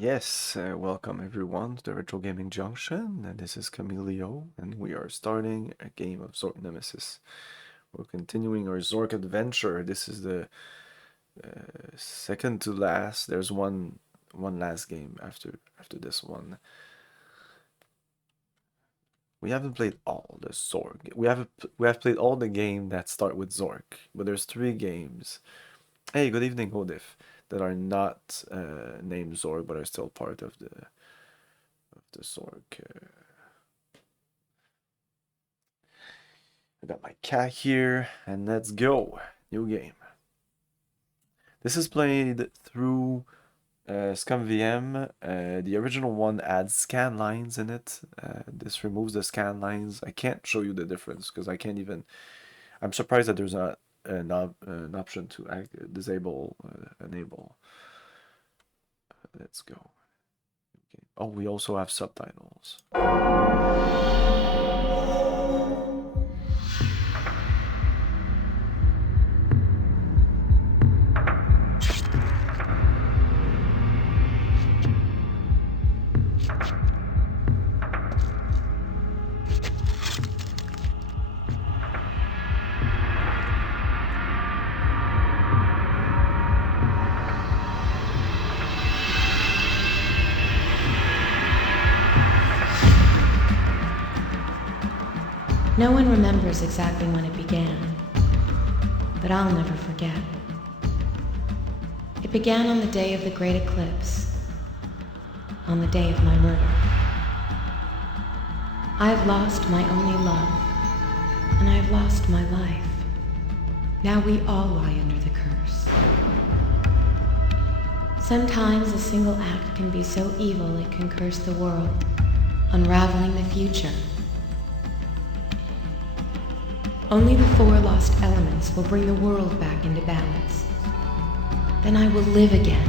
Yes, welcome everyone to the Retro Gaming Junction, and this is Camilio, and we are starting a game of Zork Nemesis. We're continuing our Zork adventure. This is the second to last. There's one last game after this one. We haven't played all the Zork. We have played all the game that start with Zork, but there's 3 games. Hey, good evening, Hodif, that are not named Zork but are still part of the Zork. I got my cat here, and let's go. New game. This is played through ScumVM. The original one adds scan lines in it. This removes the scan lines. I can't show you the difference because I can't even. I'm surprised that there's not an option to disable, enable. Let's go. Okay. Oh, we also have subtitles. No one remembers exactly when it began, but I'll never forget. It began on the day of the great eclipse, on the day of my murder. I've lost my only love, and I've lost my life. Now we all lie under the curse. Sometimes a single act can be so evil it can curse the world, unraveling the future. Only the 4 lost elements will bring the world back into balance. Then I will live again.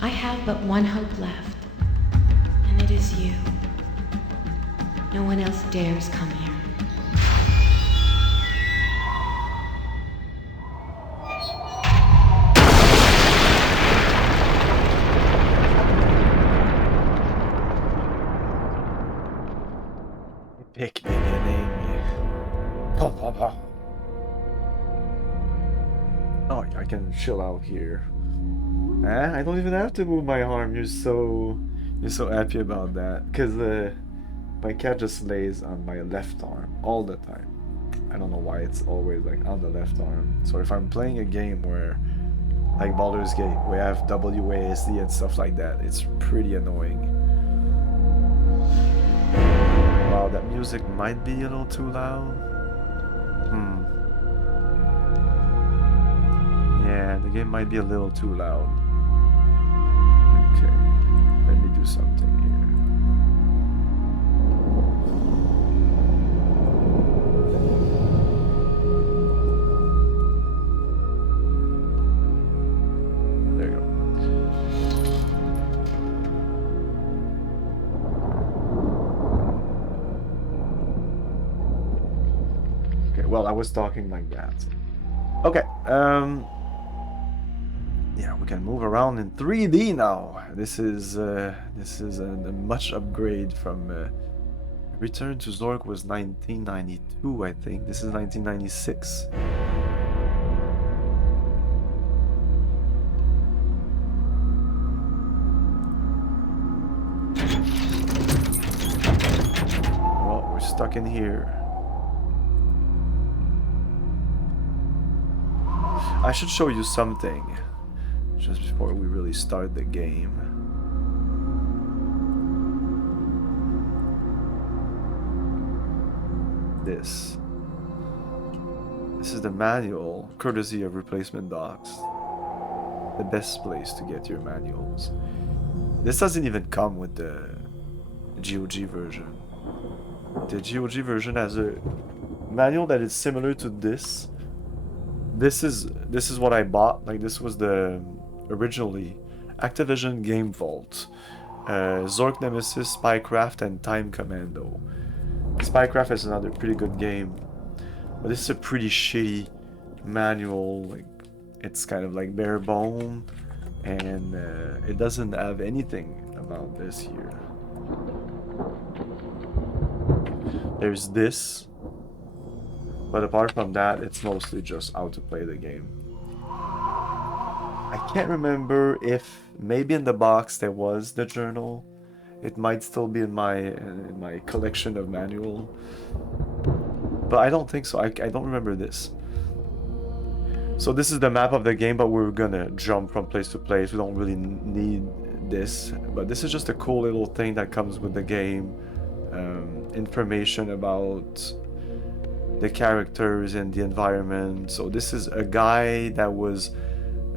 I have but one hope left, and it is you. No one else dares come here. Epic beginning. Oh, I can chill out here. I don't even have to move my arm. You're so happy about that. Cause my cat just lays on my left arm all the time. I don't know why it's always like on the left arm. So if I'm playing a game where like Baldur's Gate, we have WASD and stuff like that, it's pretty annoying. Wow, that music might be a little too loud. Yeah, the game might be a little too loud. Okay, let me do something here. There you go. Okay, well, I was talking like that. Okay, yeah, we can move around in 3D now. This is a much upgrade from Return to Zork was 1992, I think. This is 1996. Well, we're stuck in here. I should show you something just before we really start the game. This is the manual, courtesy of Replacement Docs. The best place to get your manuals. This doesn't even come with the GOG version. The GOG version has a manual that is similar to this. This is what I bought. Like, this was the originally Activision Game Vault, Zork Nemesis, Spycraft, and Time Commando. Spycraft is another pretty good game, but this is a pretty shitty manual. Like, it's kind of like bare bone. And it doesn't have anything about this here. There's this, but apart from that, it's mostly just how to play the game. I can't remember if maybe in the box there was the journal. It might still be in my collection of manual, but I don't think so. I don't remember this. So this is the map of the game, but we're gonna jump from place to place. We don't really need this, but this is just a cool little thing that comes with the game. Information about the characters and the environment. So this is a guy that was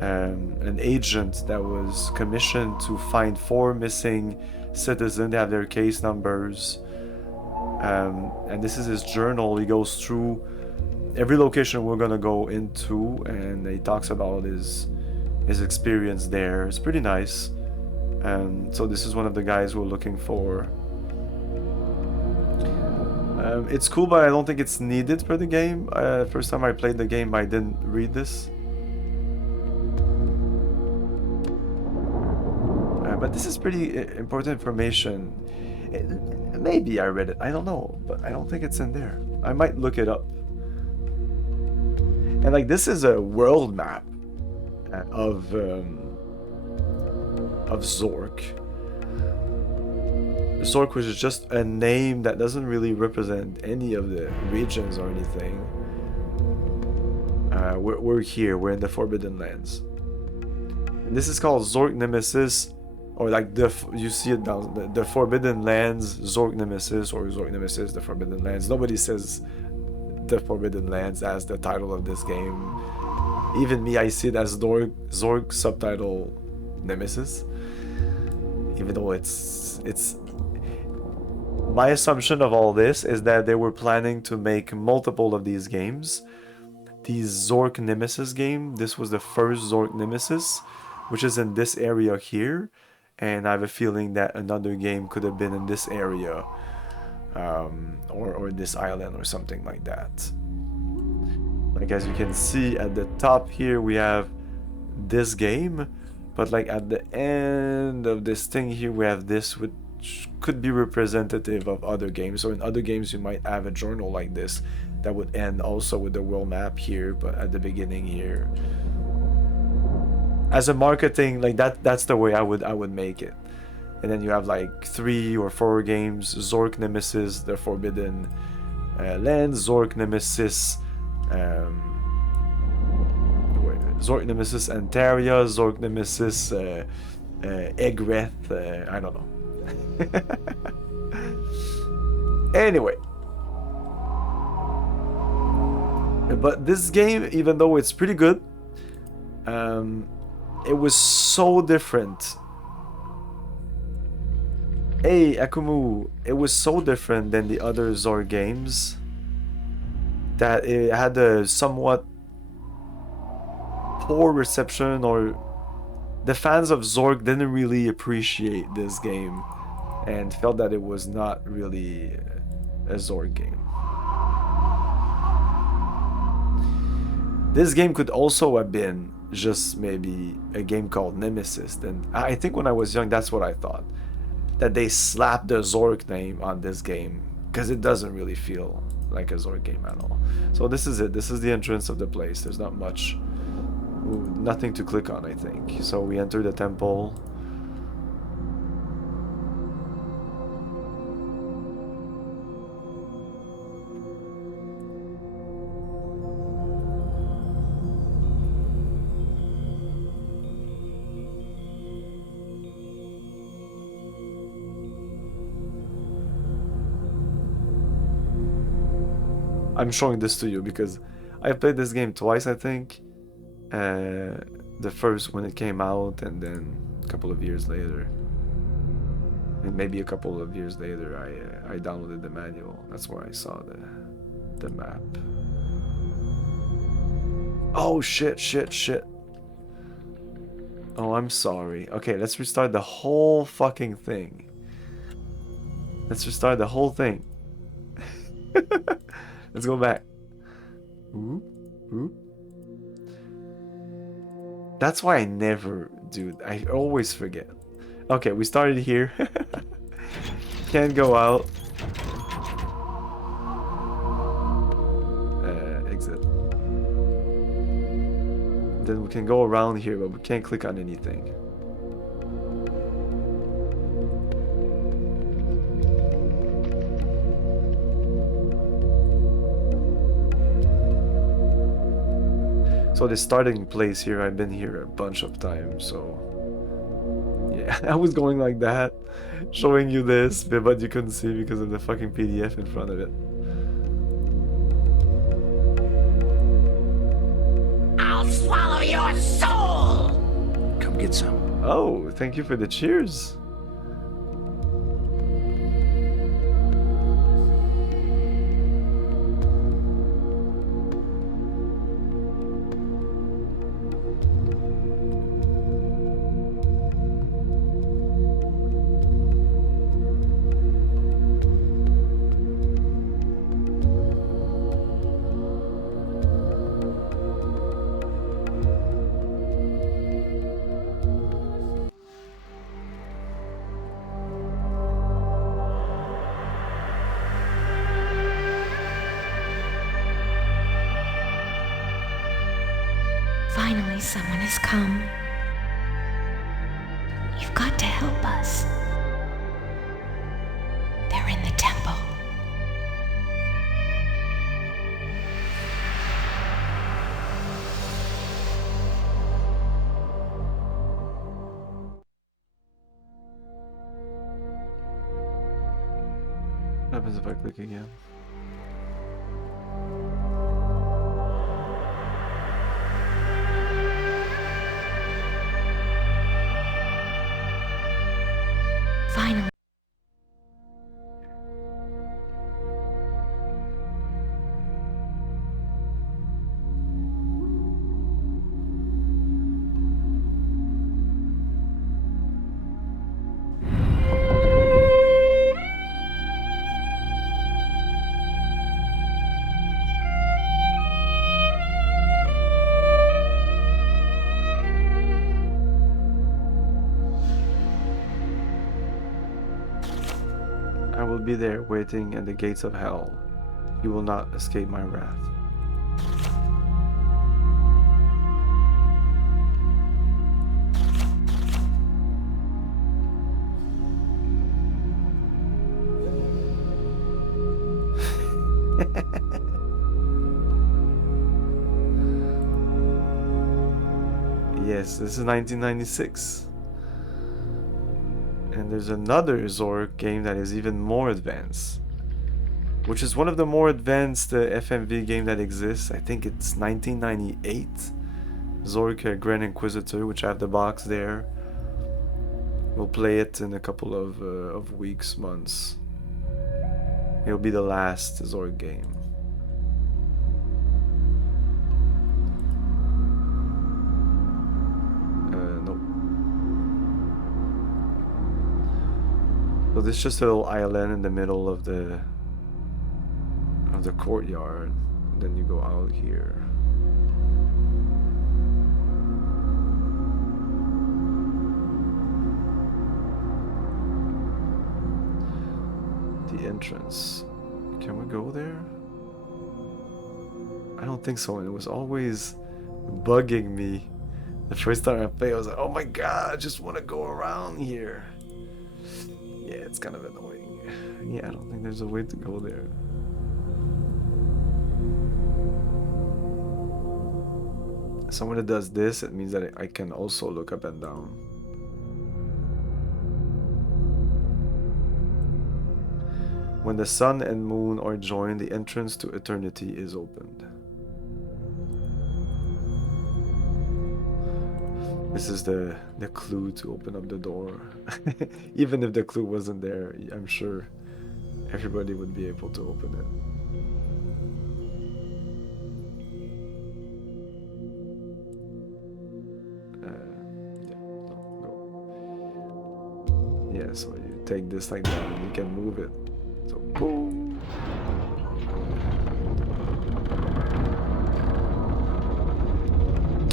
an agent that was commissioned to find 4 missing citizens. They have their case numbers, and this is his journal. He goes through every location we're gonna go into, and he talks about his experience there. It's pretty nice. So this is one of the guys we're looking for. It's cool, but I don't think it's needed for the game. First time I played the game, I didn't read this. But this is pretty important information. Maybe I read it, I don't know, but I don't think it's in there. I might look it up. And like, this is a world map of Zork. Zork, which is just a name that doesn't really represent any of the regions or anything. We're here, we're in the Forbidden Lands. And this is called Zork Nemesis, or like you see it down the Forbidden Lands, Zork Nemesis, or Zork Nemesis, the Forbidden Lands. Nobody says the Forbidden Lands as the title of this game. Even me, I see it as Zork subtitle Nemesis, even though it's my assumption of all this is that they were planning to make multiple of these games. The Zork Nemesis game, this was the first Zork Nemesis, which is in this area here, and I have a feeling that another game could have been in this area, or this island or something like that. Like, as you can see at the top here, we have this game, but like at the end of this thing here, we have this, which could be representative of other games. So in other games, you might have a journal like this that would end also with the world map here, but at the beginning here. As a marketing, like that's the way I would make it. And then you have like 3 or 4 games: Zork Nemesis, the Forbidden Lands, Zork Nemesis, Zork Nemesis Antaria, Zork Nemesis Egreth, I don't know. Anyway, but this game, even though it's pretty good, it was so different. Hey Akumu, it was so different than the other Zork games that it had a somewhat poor reception, or the fans of Zork didn't really appreciate this game and felt that it was not really a Zork game. This game could also have been just maybe a game called Nemesis. Then I think when I was young, that's what I thought, that they slapped the Zork name on this game, because it doesn't really feel like a Zork game at all. So this is it. This is the entrance of the place. There's not much, nothing to click on, I think. So we enter the temple. I'm showing this to you because I played this game twice, I think. The first when it came out, and then a couple of years later. And maybe a couple of years later, I downloaded the manual. That's where I saw the map. Oh, shit. Oh, I'm sorry. Okay, let's restart the whole fucking thing. Let's restart the whole thing. Let's go back. Ooh. That's why I never Dude, I always forget. Okay, we started here. Can't go out. Exit. Then we can go around here, but we can't click on anything. So the starting place here, I've been here a bunch of times, so yeah, I was going like that, showing you this, but you couldn't see because of the fucking PDF in front of it. I'll swallow your soul! Come get some. Oh, thank you for the cheers. Finally, someone has come. You've got to help us. They're in the temple. What happens if I click again? Finally. I will be there waiting at the gates of hell. You will not escape my wrath. Yes, this is 1996. And there's another Zork game that is even more advanced, which is one of the more advanced FMV game that exists. I think it's 1998. Zork Grand Inquisitor, which I have the box there. We'll play it in a couple of weeks, months. It'll be the last Zork game. Nope. So this is just a little island in the middle of the courtyard. Then you go out here. The entrance. Can we go there? I don't think so, and it was always bugging me. The first time I played, I was like, oh my god, I just want to go around here. Yeah, it's kind of annoying. Yeah, I don't think there's a way to go there. Someone that does this, it means that I can also look up and down. When the sun and moon are joined, the entrance to eternity is opened. This is the clue to open up the door. Even if the clue wasn't there, I'm sure everybody would be able to open it. Yeah, so you take this like that and you can move it. So boom.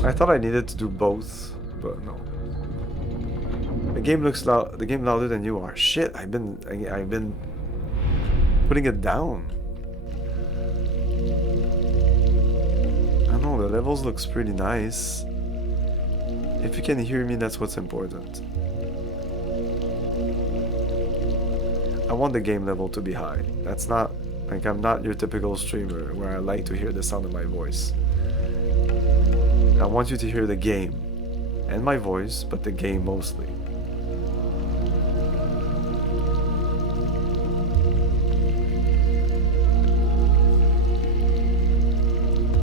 I thought I needed to do both, but no. game looks loud. The game louder than you are. Shit, I've been putting it down. I don't know, the levels looks pretty nice. If you can hear me, that's what's important. I want the game level to be high. That's not, like, I'm not your typical streamer where I like to hear the sound of my voice. I want you to hear the game and my voice, but the game mostly.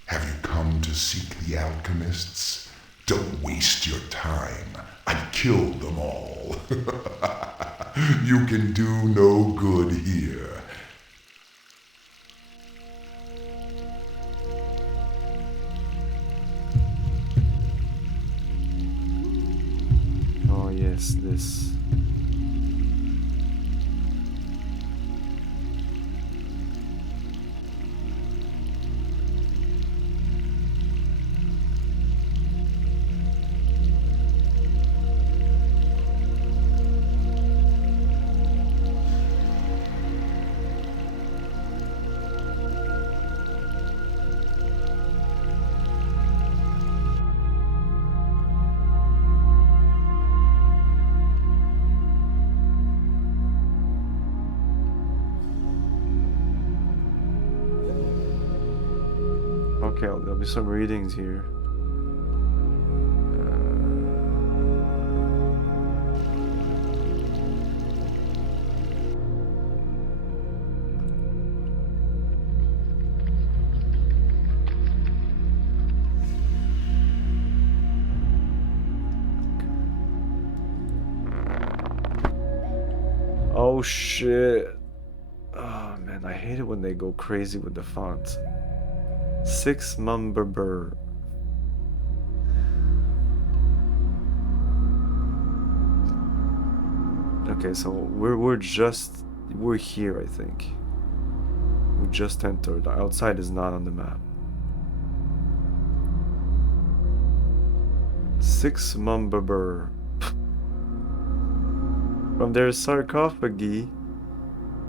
Have you come to seek the alchemists? Don't waste your time. I've killed them all. You can do no good here. Oh yes, this. Okay, there'll be some readings here. Oh shit. Oh man, I hate it when they go crazy with the font. 6 Mumberber. Okay, so we're here, I think. We just entered. The outside is not on the map. 6 Mumberber. From their sarcophagi,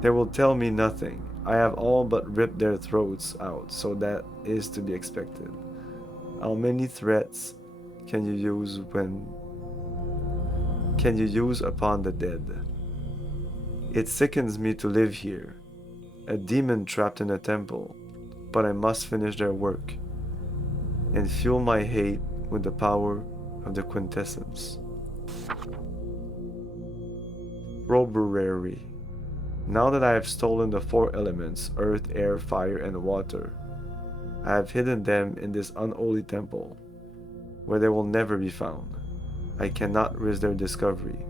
they will tell me nothing. I have all but ripped their throats out, so that is to be expected. How many threats can you use upon the dead? It sickens me to live here, a demon trapped in a temple, but I must finish their work and fuel my hate with the power of the quintessence. Robbery. Now that I have stolen the 4 elements, earth, air, fire, and water, I have hidden them in this unholy temple, where they will never be found. I cannot risk their discovery,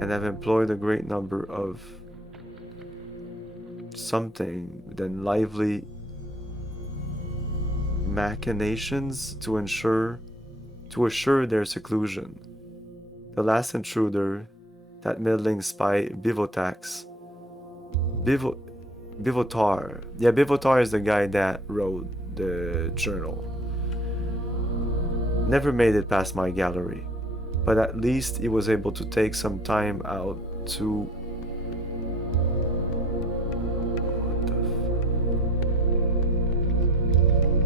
and have employed a great number of something than lively machinations to assure their seclusion. The last intruder, that middling spy Bivotax. Bivotar. Yeah, Bivotar is the guy that wrote the journal. Never made it past my gallery, but at least he was able to take some time out to...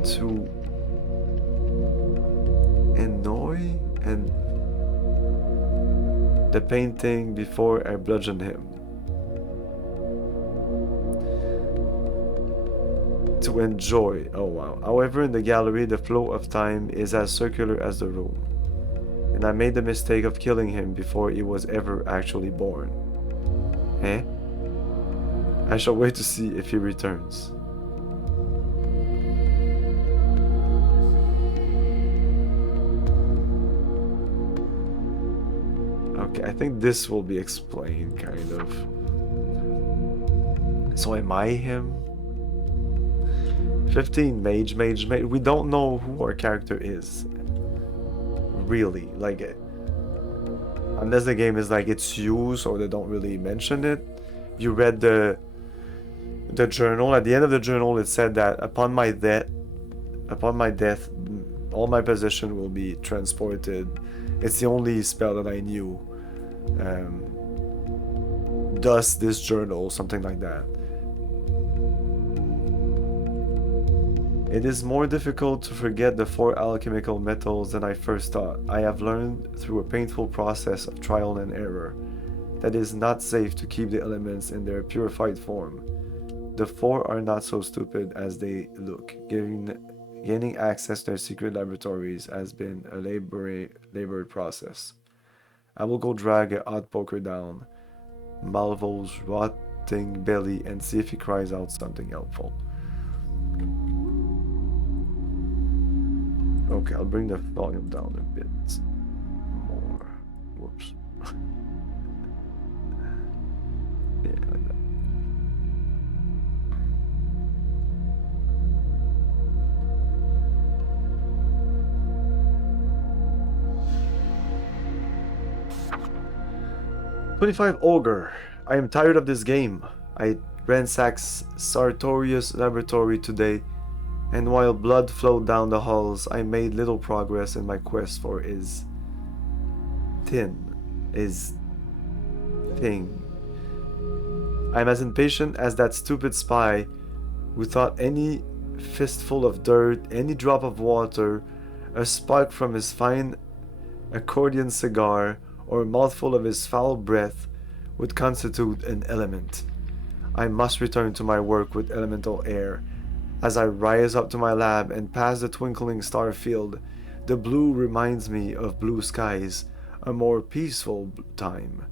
to annoy and the painting before I bludgeoned him. To enjoy. Oh wow. However, in the gallery, the flow of time is as circular as the room, and I made the mistake of killing him before he was ever actually born. Eh? I shall wait to see if he returns. Okay, I think this will be explained, kind of. So am I him? 15 mage. We don't know who our character is. Really, like, unless the game is like it's you, so they don't really mention it. You read the journal. At the end of the journal, it said that upon my death, all my possession will be transported. It's the only spell that I knew. Thus this journal, something like that. It is more difficult to forget the 4 alchemical metals than I first thought. I have learned through a painful process of trial and error that it is not safe to keep the elements in their purified form. The 4 are not so stupid as they look. Gaining access to their secret laboratories has been a labored process. I will go drag a hot poker down Malvo's rotting belly and see if he cries out something helpful. Okay, I'll bring the volume down a bit more. Whoops. Yeah, like that. "25 Ogre. I am tired of this game. I ransacked Sartorius' laboratory today, and while blood flowed down the halls, I made little progress in my quest for his thing. I'm as impatient as that stupid spy who thought any fistful of dirt, any drop of water, a spark from his fine accordion cigar, or a mouthful of his foul breath would constitute an element. I must return to my work with elemental air. As I rise up to my lab and pass the twinkling star field, the blue reminds me of blue skies, a more peaceful time.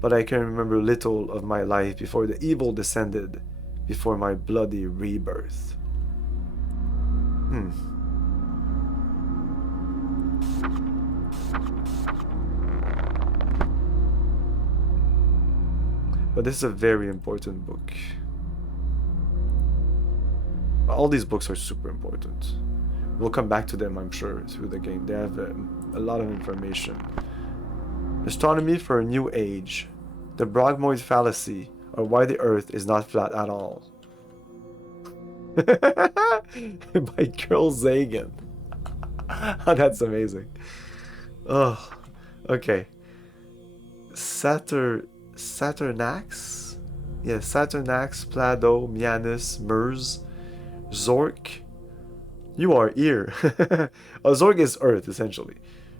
But I can remember little of my life before the evil descended, before my bloody rebirth." But this is a very important book. All these books are super important. We'll come back to them, I'm sure, through the game. They have a lot of information. Astronomy for a New Age. The Brogmoid Fallacy, or why the Earth is not flat at all. By Carl Sagan. Oh, that's amazing. Oh, okay. Saturnax? Yeah, Saturnax, Plado, Mianus, Mers, Zork. You are here. Oh, Zork is Earth, essentially.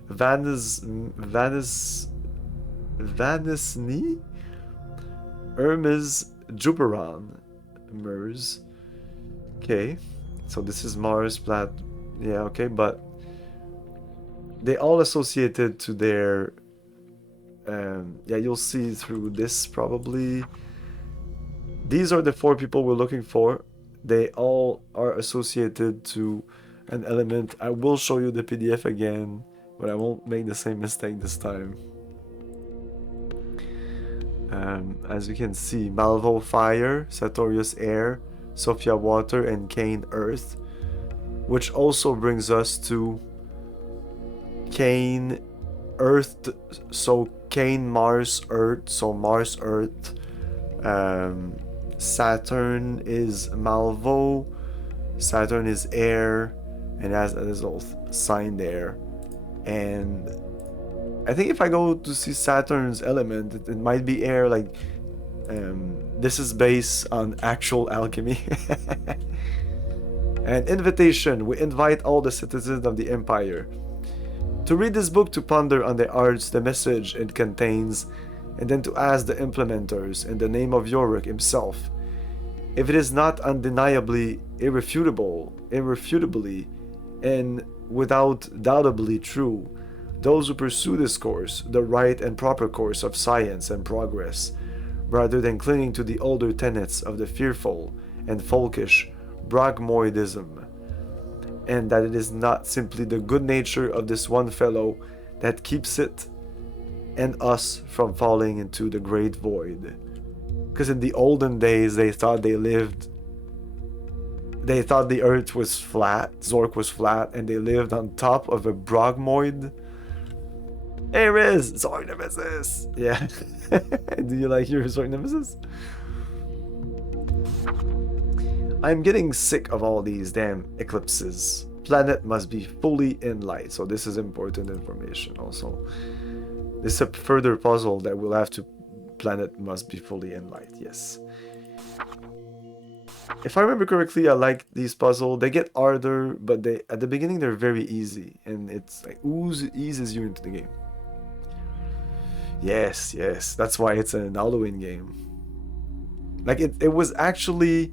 Vanisni? Hermes, Juperon, Mers. Okay, so this is Mars, Plat. Yeah, okay, but they all associated to their. Yeah, you'll see through this probably. These are the 4 people we're looking for. They all are associated to an element. I will show you the PDF again, but I won't make the same mistake this time. As you can see, Malvo Fire, Sartorius Air, Sophia Water, and Cain Earth, which also brings us to Cain Earth. So Cain Mars Earth, so Mars Earth. Saturn is Malvo, Saturn is air, and has a little sign there. And I think if I go to see Saturn's element, it might be air. Like this is based on actual alchemy. An invitation. We invite all the citizens of the Empire to read this book, to ponder on the arts, the message it contains, and then to ask the implementers in the name of Yorick himself if it is not undeniably, irrefutably, and without doubtably true, those who pursue this course, the right and proper course of science and progress, rather than clinging to the older tenets of the fearful and folkish Brogmoidism, and that it is not simply the good nature of this one fellow that keeps it and us from falling into the great void. Because in the olden days, they thought the earth was flat, Zork was flat, and they lived on top of a Brogmoid. Hey Riz, Zork Nemesis! Yeah. Do you like your Zork Nemesis? I'm getting sick of all these damn eclipses. Planet must be fully in light, so this is important information also. This is a further puzzle that we'll have to. Planet must be fully in light. Yes. If I remember correctly, I like these puzzles. They get harder, but they at the beginning they're very easy, and it's like eases you into the game. Yes, yes, that's why it's an Halloween game. Like it was actually,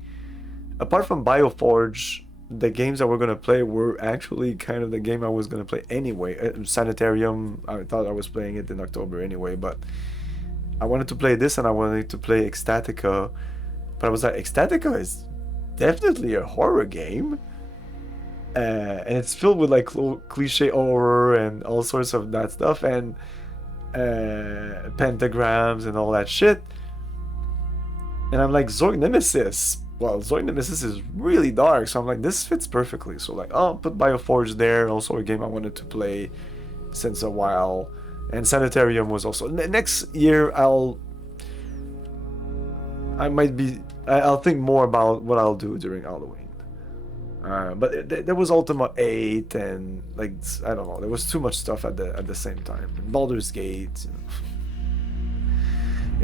apart from Bioforge, the games that we're gonna play were actually kind of the game I was gonna play anyway. Sanitarium, I thought I was playing it in October anyway, but I wanted to play this and I wanted to play Ecstatica, but I was like, Ecstatica is definitely a horror game, and it's filled with like cliche horror and all sorts of that stuff, and pentagrams and all that shit. And I'm like, Zork Nemesis. Well, Zork Nemesis is really dark, so I'm like, this fits perfectly. So like, I'll put Bioforge there, also a game I wanted to play since a while. And Sanitarium was also next year. I'll think more about what I'll do during Halloween. But there was Ultima 8 and like I don't know, there was too much stuff at the same time. And Baldur's Gate, you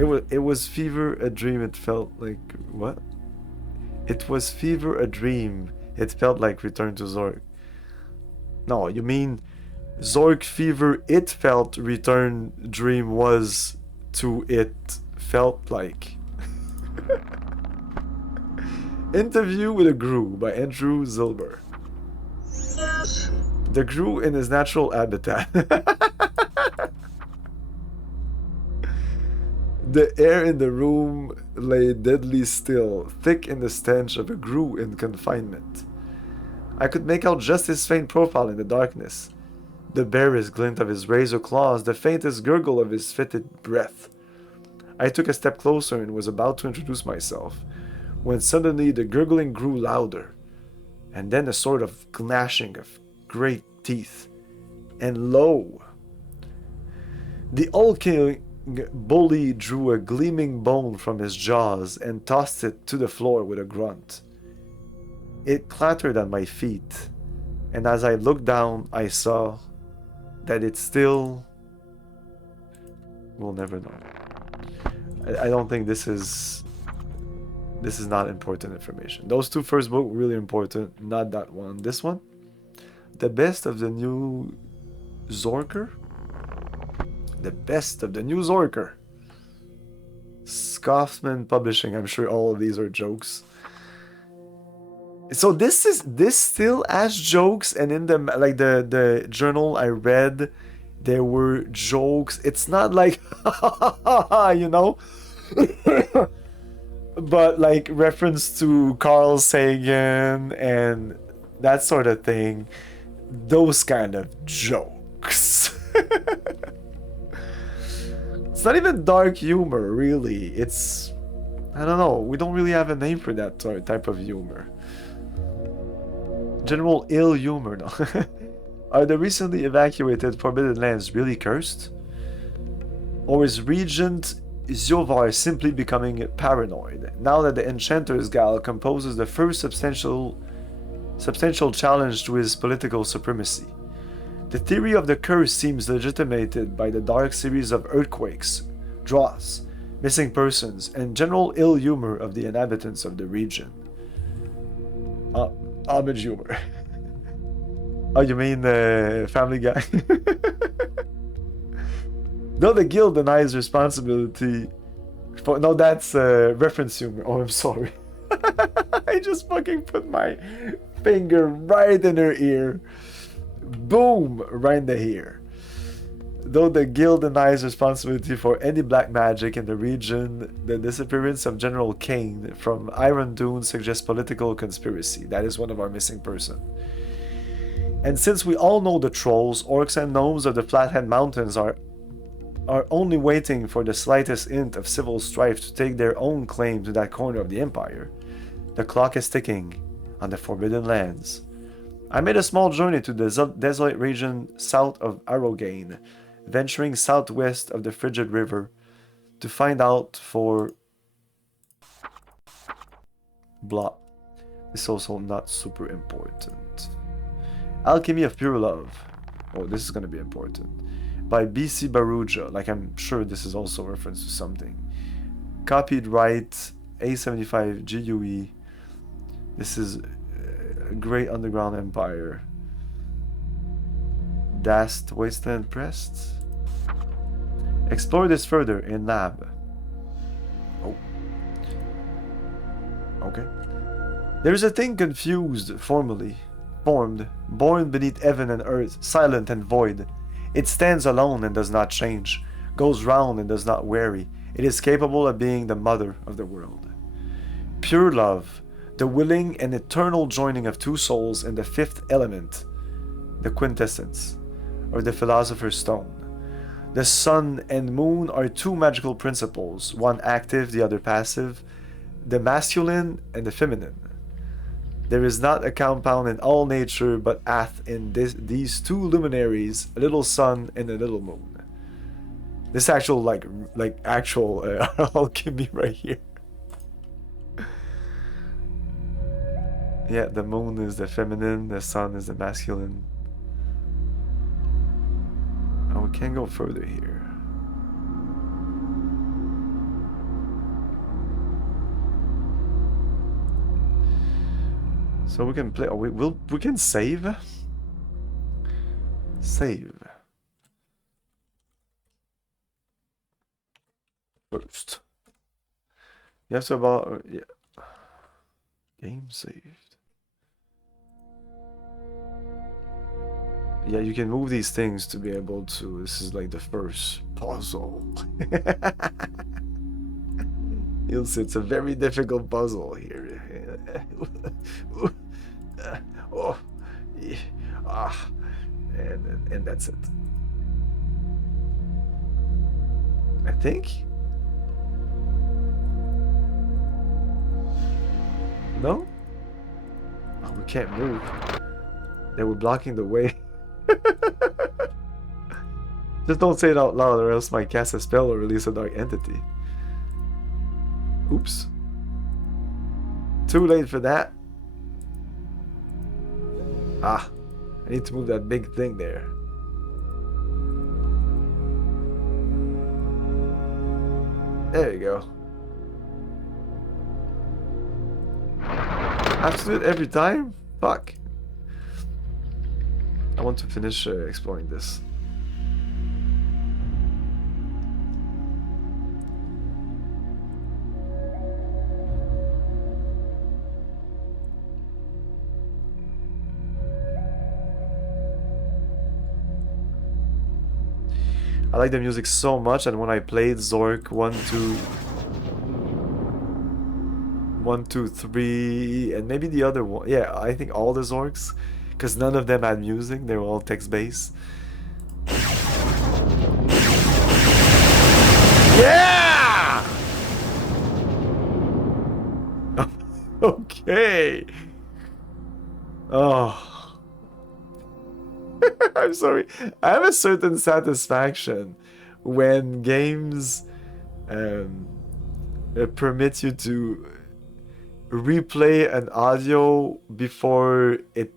know. It was Fever a dream. It felt like what? It was Fever a dream. It felt like Return to Zork. No, you mean Zork Fever, it felt Return Dream was to it felt like. Interview with a Gru by Andrew Zilber. The Gru in his natural habitat. The air in the room lay deadly still, thick in the stench of a Gru in confinement. I could make out just his faint profile in the darkness. The barest glint of his razor claws, the faintest gurgle of his fetid breath. I took a step closer and was about to introduce myself, when suddenly the gurgling grew louder, and then a sort of gnashing of great teeth, and lo! The hulking bully drew a gleaming bone from his jaws and tossed it to the floor with a grunt. It clattered at my feet, and as I looked down, I saw that it still... We'll never know. I don't think this is not important information. Those two first books were really important, not that one. This one? The best of the new Zorker? The best of the new Zorker. Scoffman Publishing. I'm sure all of these are jokes. So this still has jokes, and in the journal I read, there were jokes. It's not like you know, but like reference to Carl Sagan and that sort of thing. Those kind of jokes. It's not even dark humor, really. It's, I don't know. We don't really have a name for that type of humor. General ill humor, no. Are the recently evacuated Forbidden Lands really cursed? Or is Regent Ziovar simply becoming paranoid, now that the Enchanter's Gal composes the first substantial challenge to his political supremacy? The theory of the curse seems legitimated by the dark series of earthquakes, droughts, missing persons, and general ill humor of the inhabitants of the region. Homage humor. Oh, you mean Family Guy? No, the guild denies responsibility for... No, that's reference humor. Oh, I'm sorry. I just fucking put my finger right in her ear. Boom! Right in the ear. Though the guild denies responsibility for any black magic in the region, the disappearance of General Kane from Iron Dune suggests political conspiracy. That is one of our missing persons. And since we all know the trolls, orcs, and gnomes of the Flathead Mountains are only waiting for the slightest hint of civil strife to take their own claim to that corner of the Empire, the clock is ticking on the Forbidden Lands. I made a small journey to the desolate region south of Arrogane, venturing southwest of the Frigid River to find out for... blah. It's also not super important. Alchemy of Pure Love. Oh, this is going to be important. by BC Baruja. Like, I'm sure this is also a reference to something. Copied right, A75 GUE. This is Great Underground Empire. Dast Wasteland Pressed. Explore this further in lab. Oh. Okay. There is a thing confused, formed, born beneath heaven and earth, silent and void. It stands alone and does not change, goes round and does not weary. It is capable of being the mother of the world. Pure love, the willing and eternal joining of two souls in the fifth element, the quintessence, or the philosopher's stone. The sun and moon are two magical principles, one active, the other passive, the masculine and the feminine. There is not a compound in all nature but hath in these two luminaries a little sun and a little moon. This actual actual alchemy right here. Yeah, the moon is the feminine, the sun is the masculine. Oh, we can't go further here. So we can play. Oh, we can save. Save. First. You have to about yeah. Game saved. Yeah, you can move these things to be able to. This is like the first puzzle. You'll see it's a very difficult puzzle here. Oh, yeah. And that's it. I think. No? Oh, we can't move. They were blocking the way. Just don't say it out loud or else might cast a spell or release a dark entity. Oops. Too late for that. Ah, I need to move that big thing there. There you go. I have to do it every time? Fuck. I want to finish exploring this. I like the music so much, and when I played Zork 1, 2, 3, and maybe the other one, yeah, I think all the Zorks, because none of them had music, they were all text-based. Yeah! Okay. Oh. I'm sorry. I have a certain satisfaction when games permit you to replay an audio before it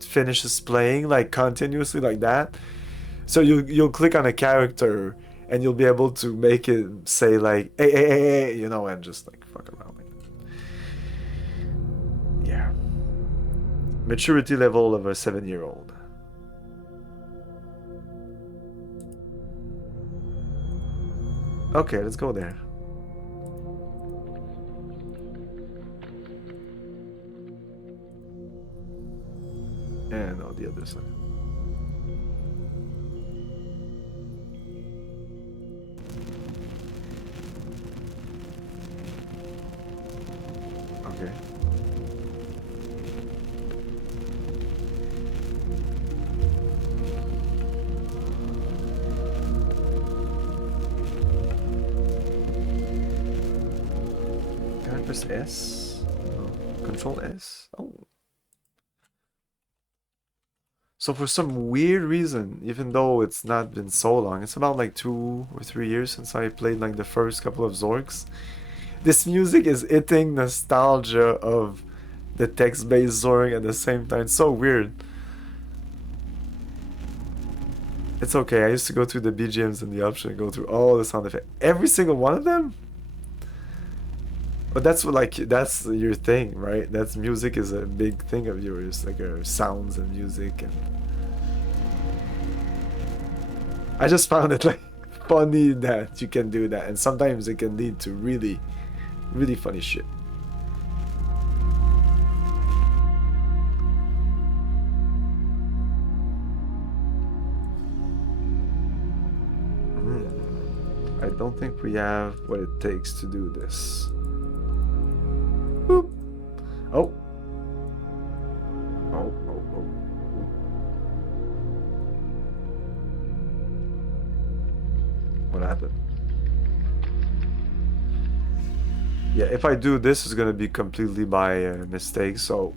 finishes playing, like continuously like that. So you'll click on a character and you'll be able to make it say like hey, you know, and just like fuck around like that. Yeah. Maturity level of a 7-year-old. Okay, let's go there. And on the other side. Okay. Can I press S? No. Control S? Oh. So for some weird reason, even though it's not been so long, it's about like 2 or 3 years since I played like the first couple of Zorks, this music is hitting nostalgia of the text-based Zork at the same time. It's so weird. It's okay. I used to go through the BGMs and the option and go through all the sound effects. Every single one of them? But that's what, like, that's your thing, right? That's music is a big thing of yours, like sounds and music. And I just found it like funny that you can do that, and sometimes it can lead to really, really funny shit. I don't think we have what it takes to do this. Boop. Oh. Oh. What happened? Yeah, if I do this, it's gonna be completely by mistake, so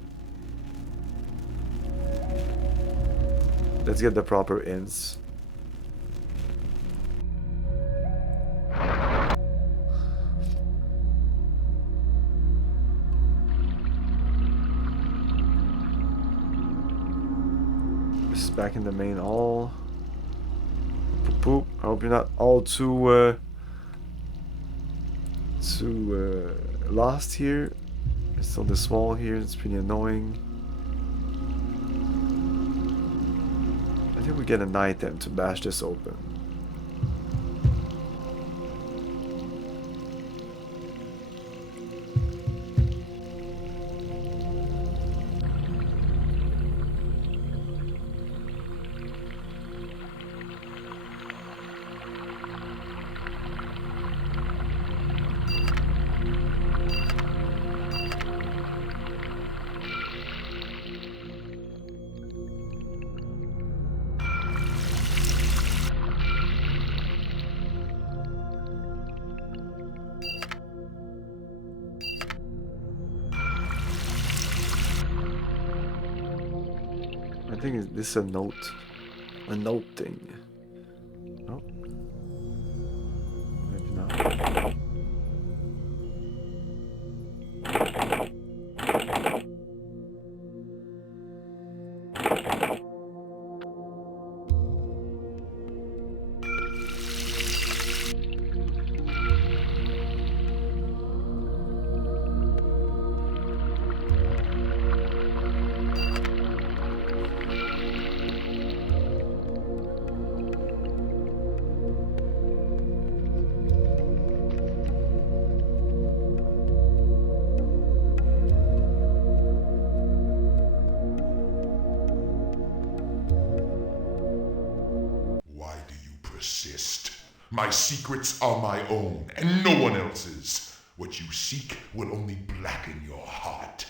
let's get the proper ins. This is back in the main hall. Boop, boop. I hope you're not all too lost here. There's still this wall here. It's pretty annoying. I think we get an item to bash this open. I think this is a note thing. No, maybe not. Persist. My secrets are my own, and no one else's. What you seek will only blacken your heart.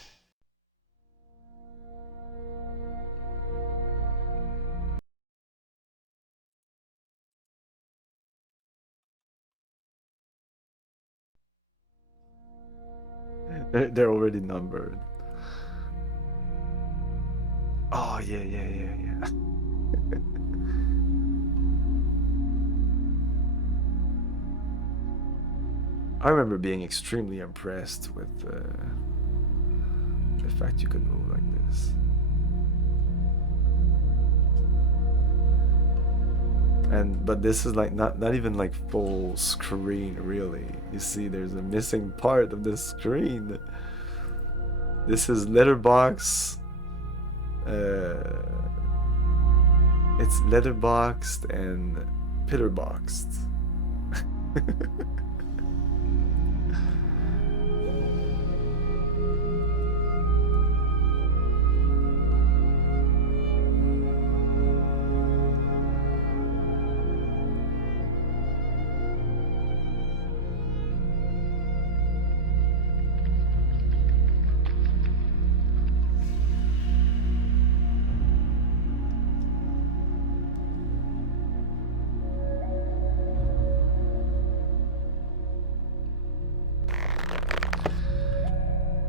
They're already numbered. Oh, yeah. I remember being extremely impressed with the fact you could move like this. But this is like not even like full screen really. You see there's a missing part of the screen. This is letterbox. It's letterboxed and pillar boxed.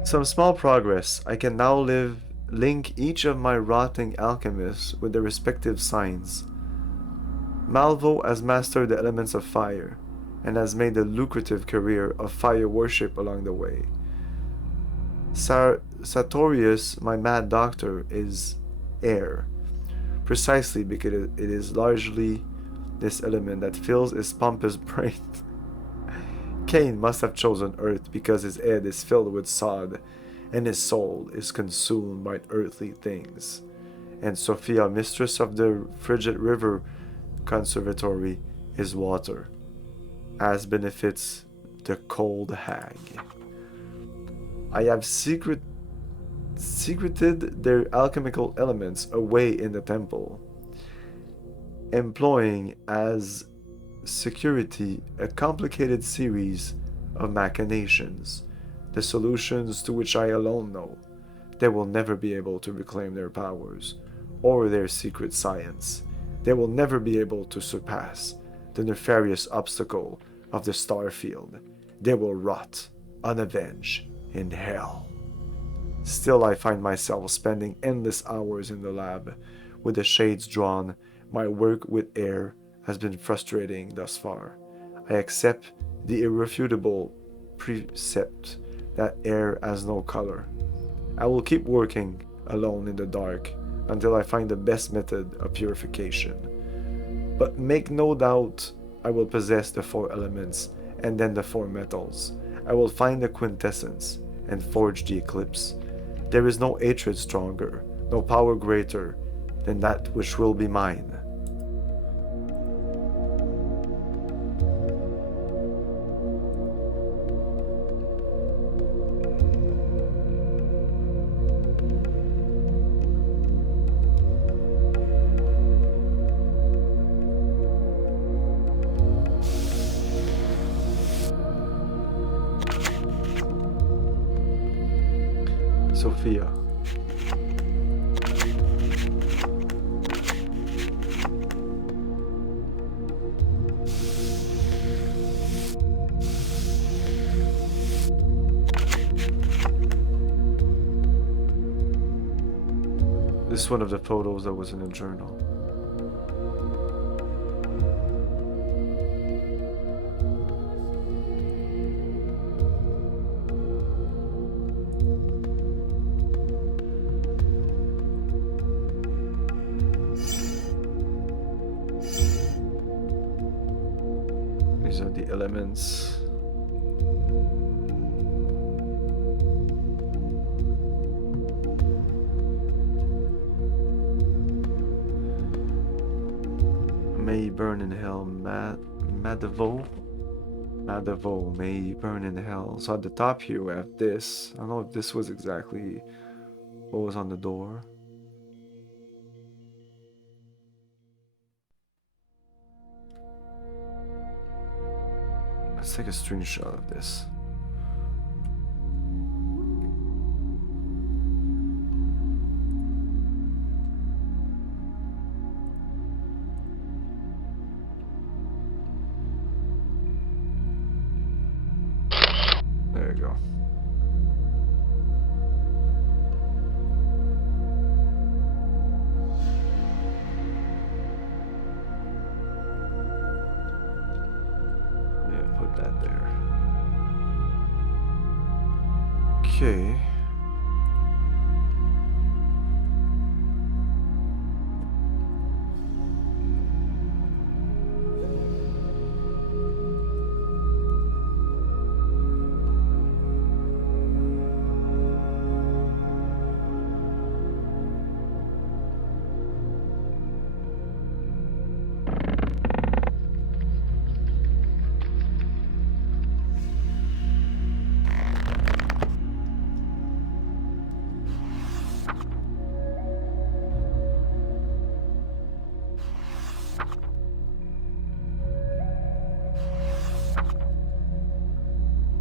Some small progress. I can now link each of my rotting alchemists with their respective signs. Malvo has mastered the elements of fire, and has made a lucrative career of fire worship along the way. Sartorius, my mad doctor, is air. precisely because it is largely this element that fills his pompous brain. Cain must have chosen earth because his head is filled with sod, and his soul is consumed by earthly things. And Sophia, mistress of the frigid river conservatory, is water, as benefits the cold hag. I have secreted their alchemical elements away in the temple, employing as security a complicated series of machinations, the solutions to which I alone know. They will never be able to reclaim their powers or their secret science. They will never be able to surpass the nefarious obstacle of the star field. They will rot, unavenged, in hell. Still, I find myself spending endless hours in the lab, with the shades drawn. My work with air has been frustrating thus far. I accept the irrefutable precept that air has no color. I will keep working alone in the dark until I find the best method of purification. But make no doubt I will possess the 4 elements and then the 4 metals. I will find the quintessence and forge the eclipse. There is no hatred stronger, no power greater than that which will be mine. Sophia. This is one of the photos that was in a journal. These are the elements. May burn in hell, Madavo, may he burn in hell. So at the top here we have this. I don't know if this was exactly what was on the door. Let's take a screenshot of this. There you go. Yeah, put that there. Okay.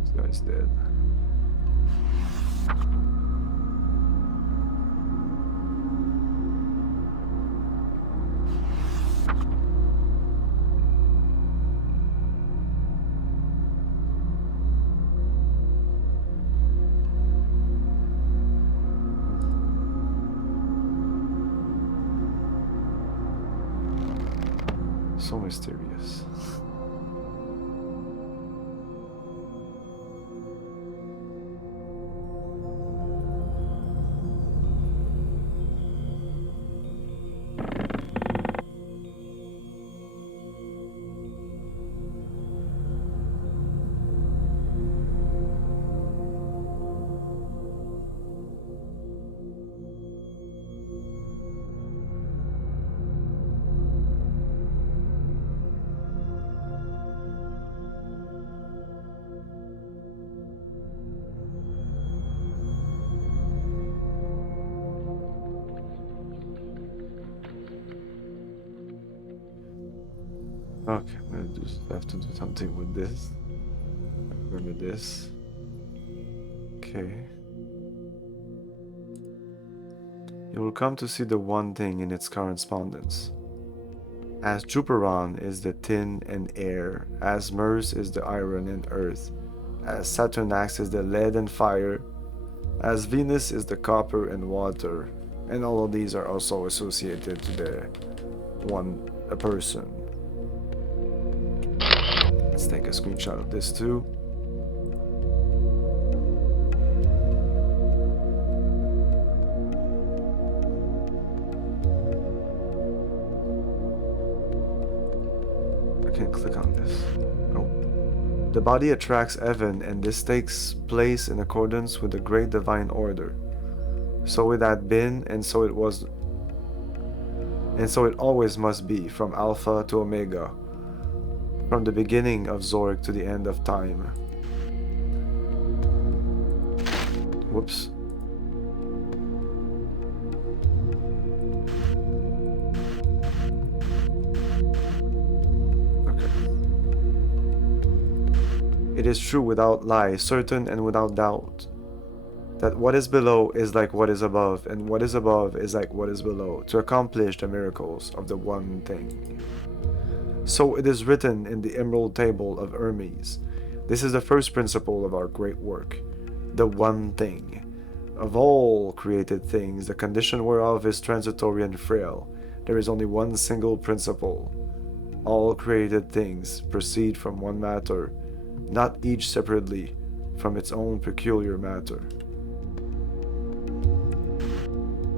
This guy's dead. So mysterious. Okay, I'm gonna just have to do something with this. Remember this. Okay. You will come to see the one thing in its correspondence. As Juperon is the tin and air, as Mars is the iron and earth, as Saturnax is the lead and fire, as Venus is the copper and water, and all of these are also associated to the a person. Let's take a screenshot of this too. I can't click on this. Oh. The body attracts heaven, and this takes place in accordance with the great divine order. So it had been, and so it was, and so it always must be, from Alpha to Omega, from the beginning of Zork to the end of time. Whoops. It is true without lie, certain and without doubt, that what is below is like what is above, and what is above is like what is below, to accomplish the miracles of the one thing. So it is written in the Emerald Table of Hermes. This is the first principle of our great work, the one thing. Of all created things, the condition whereof is transitory and frail, there is only one single principle. All created things proceed from one matter, not each separately from its own peculiar matter.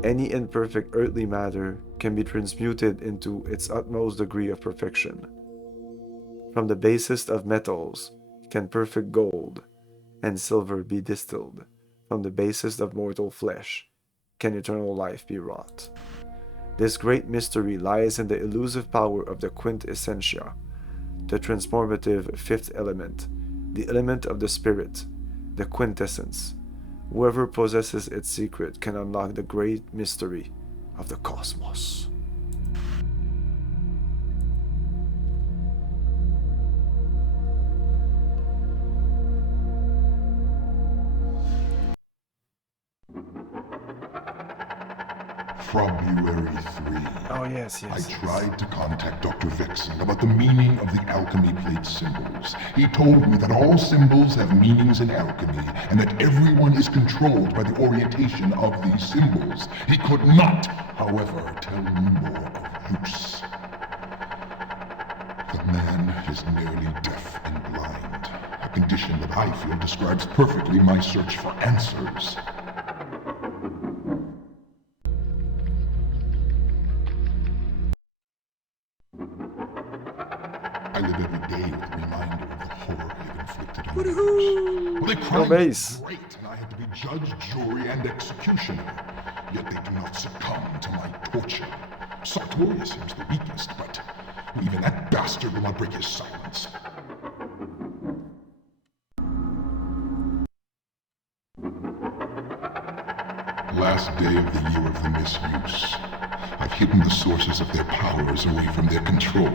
Any imperfect earthly matter can be transmuted into its utmost degree of perfection. From the basest of metals can perfect gold and silver be distilled. From the basest of mortal flesh can eternal life be wrought. This great mystery lies in the elusive power of the quintessentia, the transformative fifth element, the element of the spirit, the quintessence. Whoever possesses its secret can unlock the great mystery of the cosmos. February 3. Oh, yes. I tried to contact Dr. Vexen about the meaning of the alchemy plate symbols. He told me that all symbols have meanings in alchemy, and that everyone is controlled by the orientation of these symbols. He could not, however, tell me more of use. The man is nearly deaf and blind, a condition that I feel describes perfectly my search for answers. I live every day with the reminder of the horror they've inflicted on others. Well, they cried great, and I had to be judge, jury, and executioner. Yet they do not succumb to my torture. Sartorius seems the weakest, but even that bastard will not break his silence. Last day of the year of the misuse. I've hidden the sources of their powers away from their control.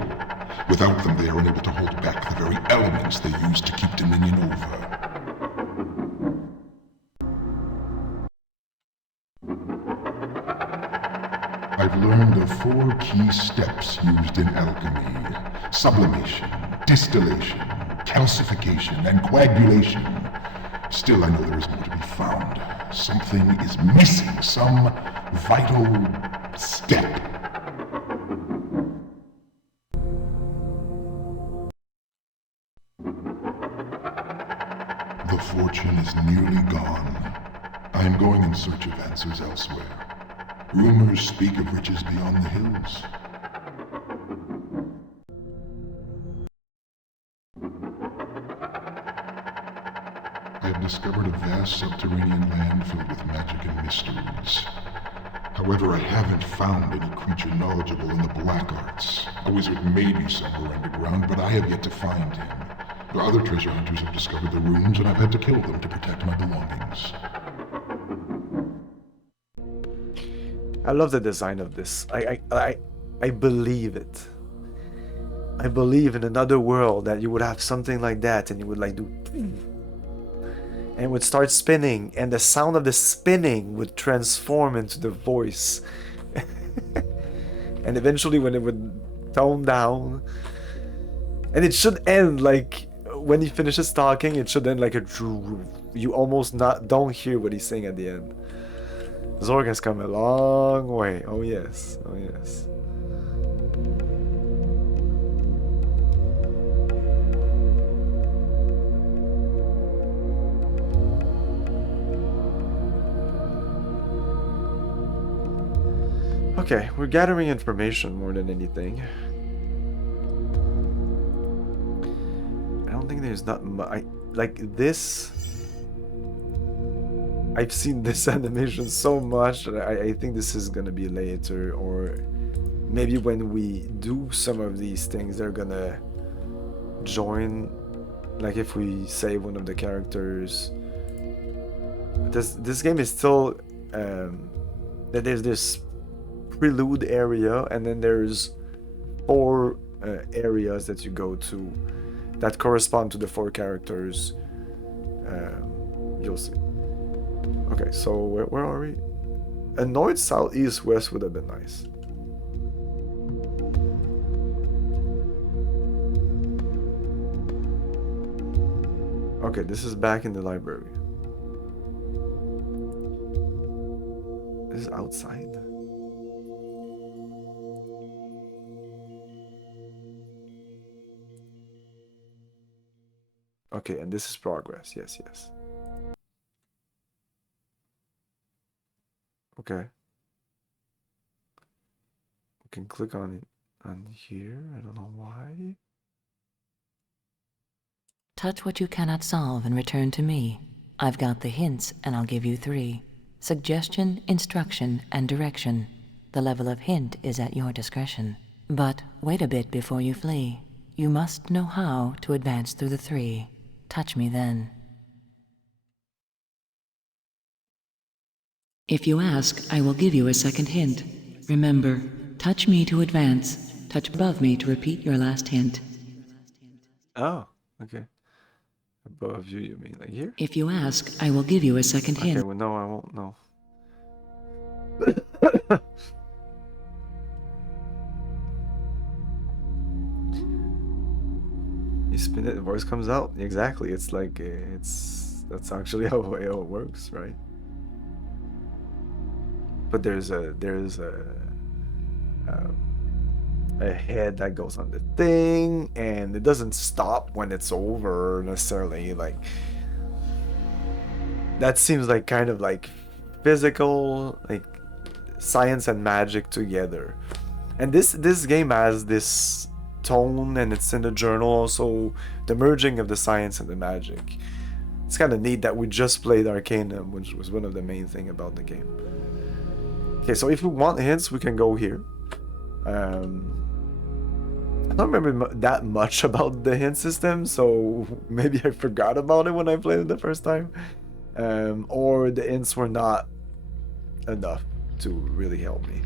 Without them, they are unable to hold back the very elements they use to keep dominion over. I've learned of 4 key steps used in alchemy: sublimation, distillation, calcification, and coagulation. Still, I know there is more to be found. Something is missing, some vital step. The fortune is nearly gone. I am going in search of answers elsewhere. Rumors speak of riches beyond the hills. I have discovered a vast subterranean land filled with magic and mysteries. However, I haven't found any creature knowledgeable in the black arts. A wizard may be somewhere underground, but I have yet to find him. Other treasure hunters have discovered the ruins, and I've had to kill them to protect my belongings. I love the design of this. I believe it. I believe in another world that you would have something like that, and you would like do, and it would start spinning, and the sound of the spinning would transform into the voice. And eventually when it would tone down, and it should end like when he finishes talking, it should end like a you almost don't hear what he's saying at the end. Zork has come a long way. Oh yes, oh yes. Okay, we're gathering information more than anything. I don't think there's not much. Like this. I've seen this animation so much that I think this is gonna be later, or maybe when we do some of these things, they're gonna join. Like if we save one of the characters. This game is still that there's this prelude area, and then there's 4 areas that you go to that correspond to the 4 characters. You'll see. Okay, so where are we? A north, south, east, west would have been nice. Okay, this is back in the library. This is outside. Okay, and this is progress. Yes, yes. Okay. We can click on it on here. I don't know why. Touch what you cannot solve and return to me. I've got the hints, and I'll give you 3. Suggestion, instruction, and direction. The level of hint is at your discretion. But wait a bit before you flee. You must know how to advance through the 3. Touch me then. If you ask, I will give you a second hint. Remember, touch me to advance. Touch above me to repeat your last hint. Oh, okay. Above you mean like here? If you ask, I will give you a second hint. Okay, well, no, I won't know. You spin it, the voice comes out. Exactly. It's like that's actually how it works, right? But there's a head that goes on the thing, and it doesn't stop when it's over necessarily. Like that seems like kind of like physical, like science and magic together. And this game has this tone, and it's in the journal also, the merging of the science and the magic. It's kind of neat that we just played Arcanum, which was one of the main thing about the game. Okay, so if we want hints, we can go here. I don't remember that much about the hint system, so maybe I forgot about it when I played it the first time. Or the hints were not enough to really help me.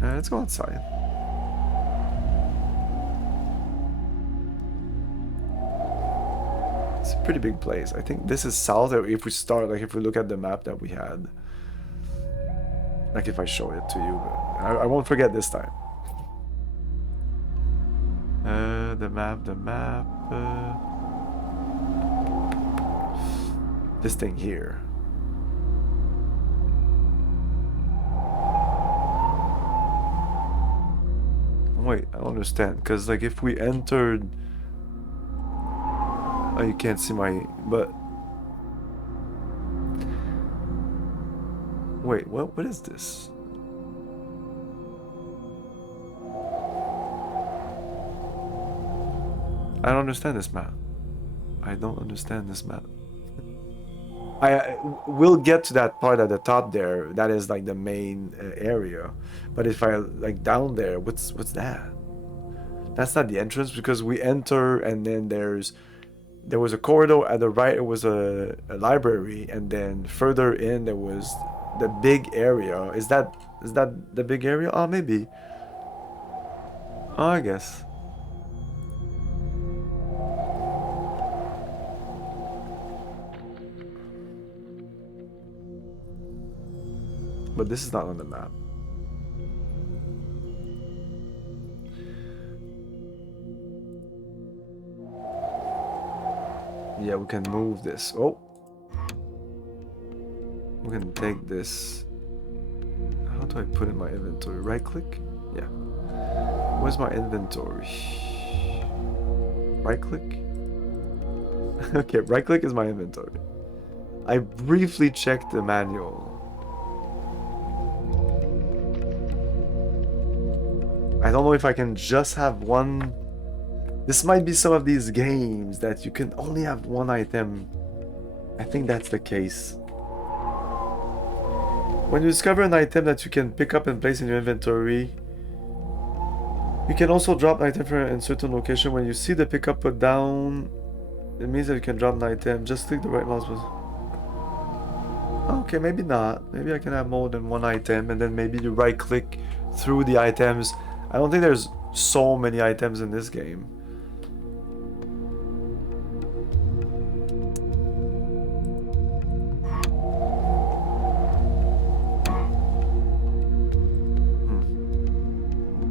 Let's go outside. It's a pretty big place. I think this is south. If we start, like if we look at the map that we had, like if I show it to you, but I won't forget this time. The map. This thing here. Wait, I don't understand. Because like if we entered, oh, you can't see my, but wait, what is this? I don't understand this map. I don't understand this map. I will get to that part at the top there. That is like the main area. But if I like down there, what's that? That's not the entrance, because we enter and then there was a corridor at the right. It was a library, and then further in there was the big area. Is that the big area? Oh, maybe. Oh, I guess. But this is not on the map. Yeah, we can move this. Oh! We can take this. How do I put in my inventory? Right click? Yeah. Where's my inventory? Right click? Okay, right click is my inventory. I briefly checked the manual. I don't know if I can just have one. This might be some of these games that you can only have one item. I think that's the case. When you discover an item that you can pick up and place in your inventory, you can also drop an item from in certain location. When you see the pickup put down, it means that you can drop an item. Just click the right mouse button. Okay, maybe not. Maybe I can have more than one item, and then maybe you right click through the items. I don't think there's so many items in this game.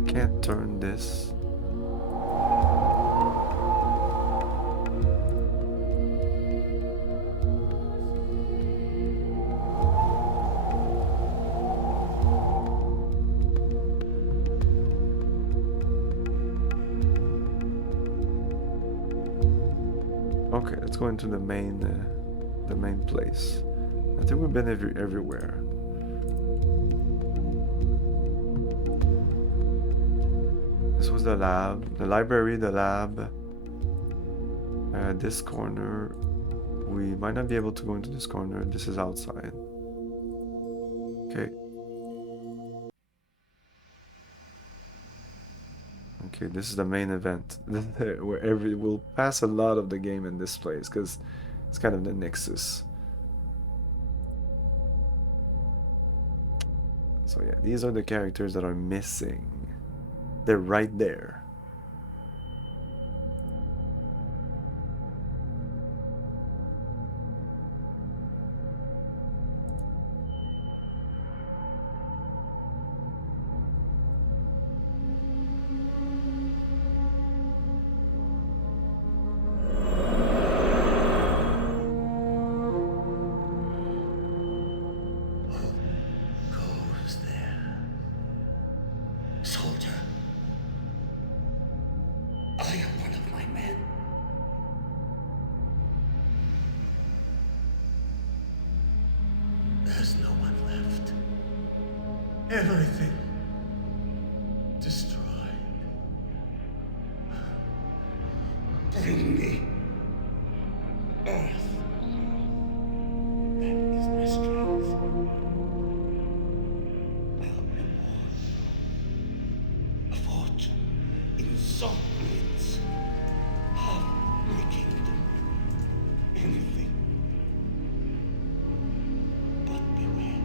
Can't turn this. Okay, let's go into the main place. I think we've been everywhere. This was the lab, the library, the lab. This corner, we might not be able to go into this corner. This is outside. Okay. Okay, this is the main event. Where we'll pass a lot of the game in this place because it's kind of the nexus. So yeah, these are the characters that are missing. They're right there. Goes there. Soldier. I am one of my men. There's no one left. Everything destroyed. Bring me earth. That is my strength. I'll reward a fortune in Zork. Have my kingdom. Anything. But beware.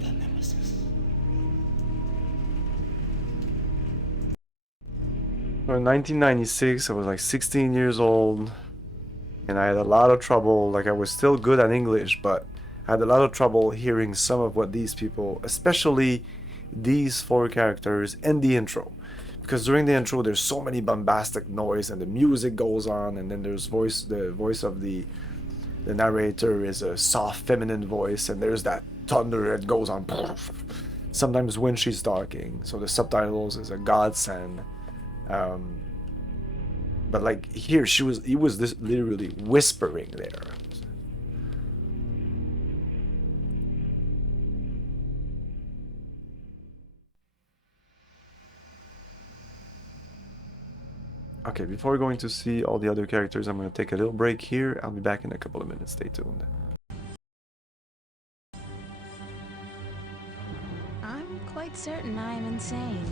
The Nemesis. So in 1996, I was like 16 years old, and I had a lot of trouble. Like, I was still good at English, but I had a lot of trouble hearing some of what these people, especially these four characters, and the intro. Because during the intro, there's so many bombastic noise, and the music goes on, and then there's the voice of the narrator is a soft feminine voice, and there's that thunder that goes on. Sometimes when she's talking, so the subtitles is a godsend. But like here, he was this literally whispering there. Okay, before going to see all the other characters, I'm going to take a little break here. I'll be back in a couple of minutes. Stay tuned. I'm quite certain I am insane.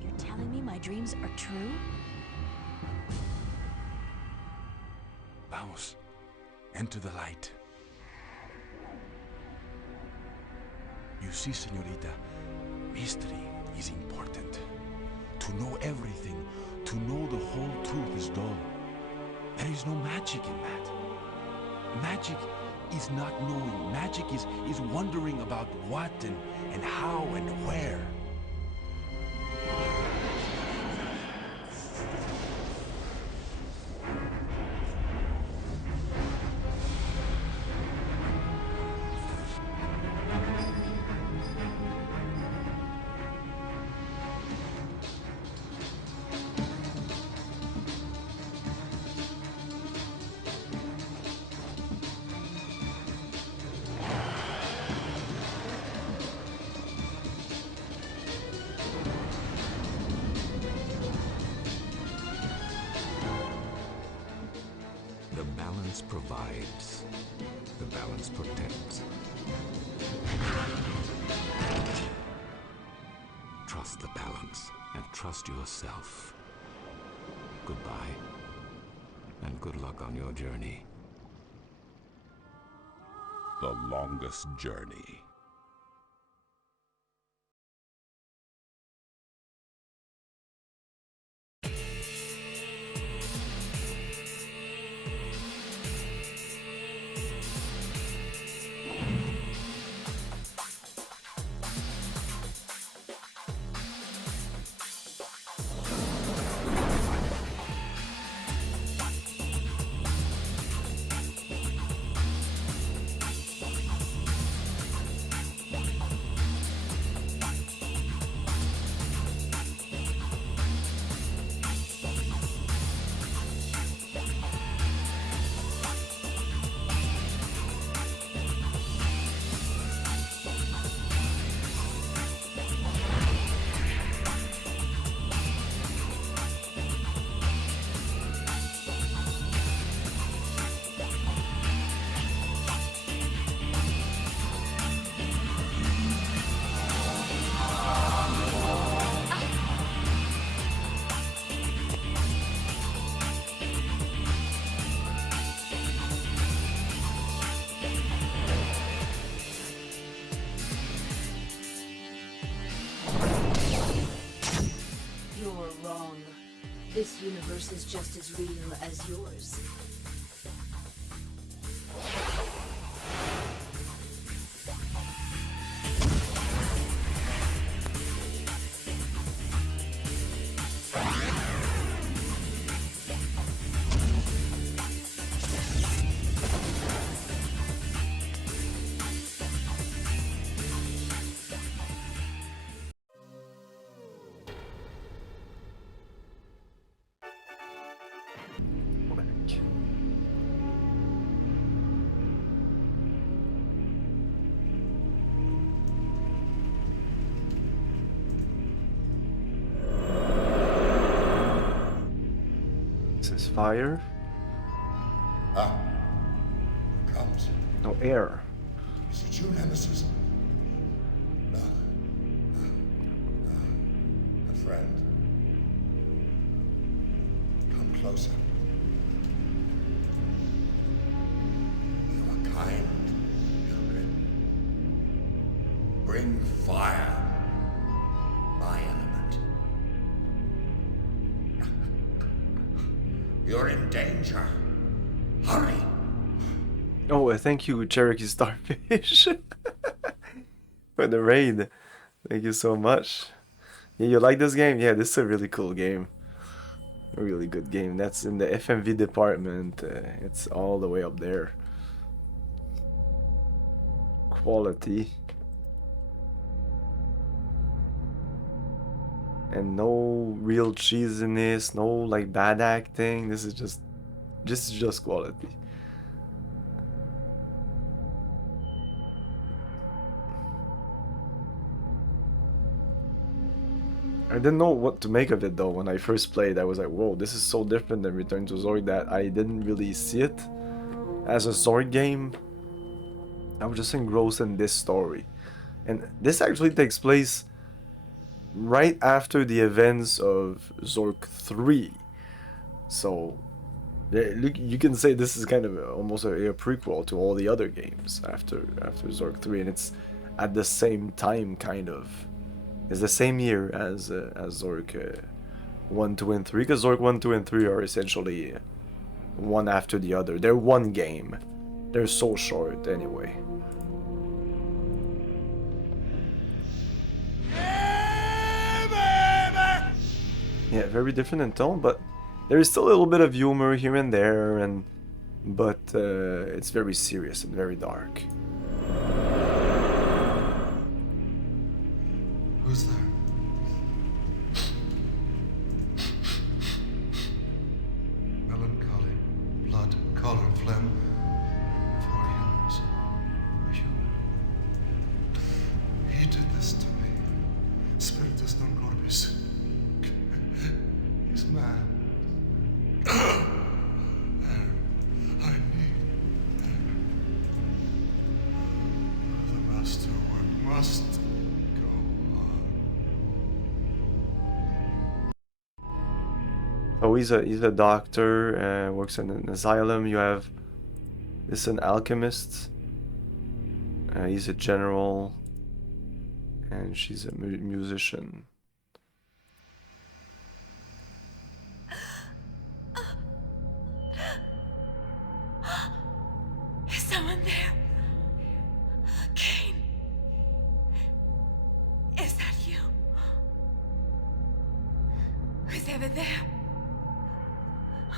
You're telling me my dreams are true? Vamos. Enter the light. You see, señorita, mystery is important. To know everything, To know the whole truth is dull. There is no magic in that. Magic is not knowing. Magic is wondering about what and how and where. The balance provides. The balance protects. Trust the balance and trust yourself. Goodbye, and good luck on your journey. The longest journey. You're wrong. This universe is just as real as yours. Go back. This is fire. Comes. No air. Is it you, Nemesis? No. A friend. Come closer. You are kind, children. Bring fire. My element. You're in danger. Hurry. Oh, thank you, Cherokee Starfish, for the raid. Thank you so much. Yeah, you like this game? Yeah, this is a really cool game. A really good game. That's in the FMV department. It's all the way up there. Quality. And no real cheesiness, no like bad acting. This is just quality. I didn't know what to make of it though when I first played. I was like, whoa, this is so different than Return to Zork that I didn't really see it as a Zork game. I was just engrossed in this story. And this actually takes place right after the events of Zork 3. So yeah, you can say this is kind of almost a prequel to all the other games after Zork 3, and it's at the same time kind of. It's the same year as Zork 1, 2, and 3, because Zork 1, 2, and 3 are essentially one after the other. They're one game. They're so short anyway. Yeah, very different in tone, but there is still a little bit of humor here and there, but it's very serious and very dark. Who's there? Melancholy, blood, color, phlegm. 40 hours. Are you? He did this to me. Spiritus non corpus. He's mad. I need. The masterwork must go on. Oh, he's a doctor, works in an asylum. You have this an alchemist. He's a general, and she's a musician. Is someone there? Kane? Is that you? Who's ever there?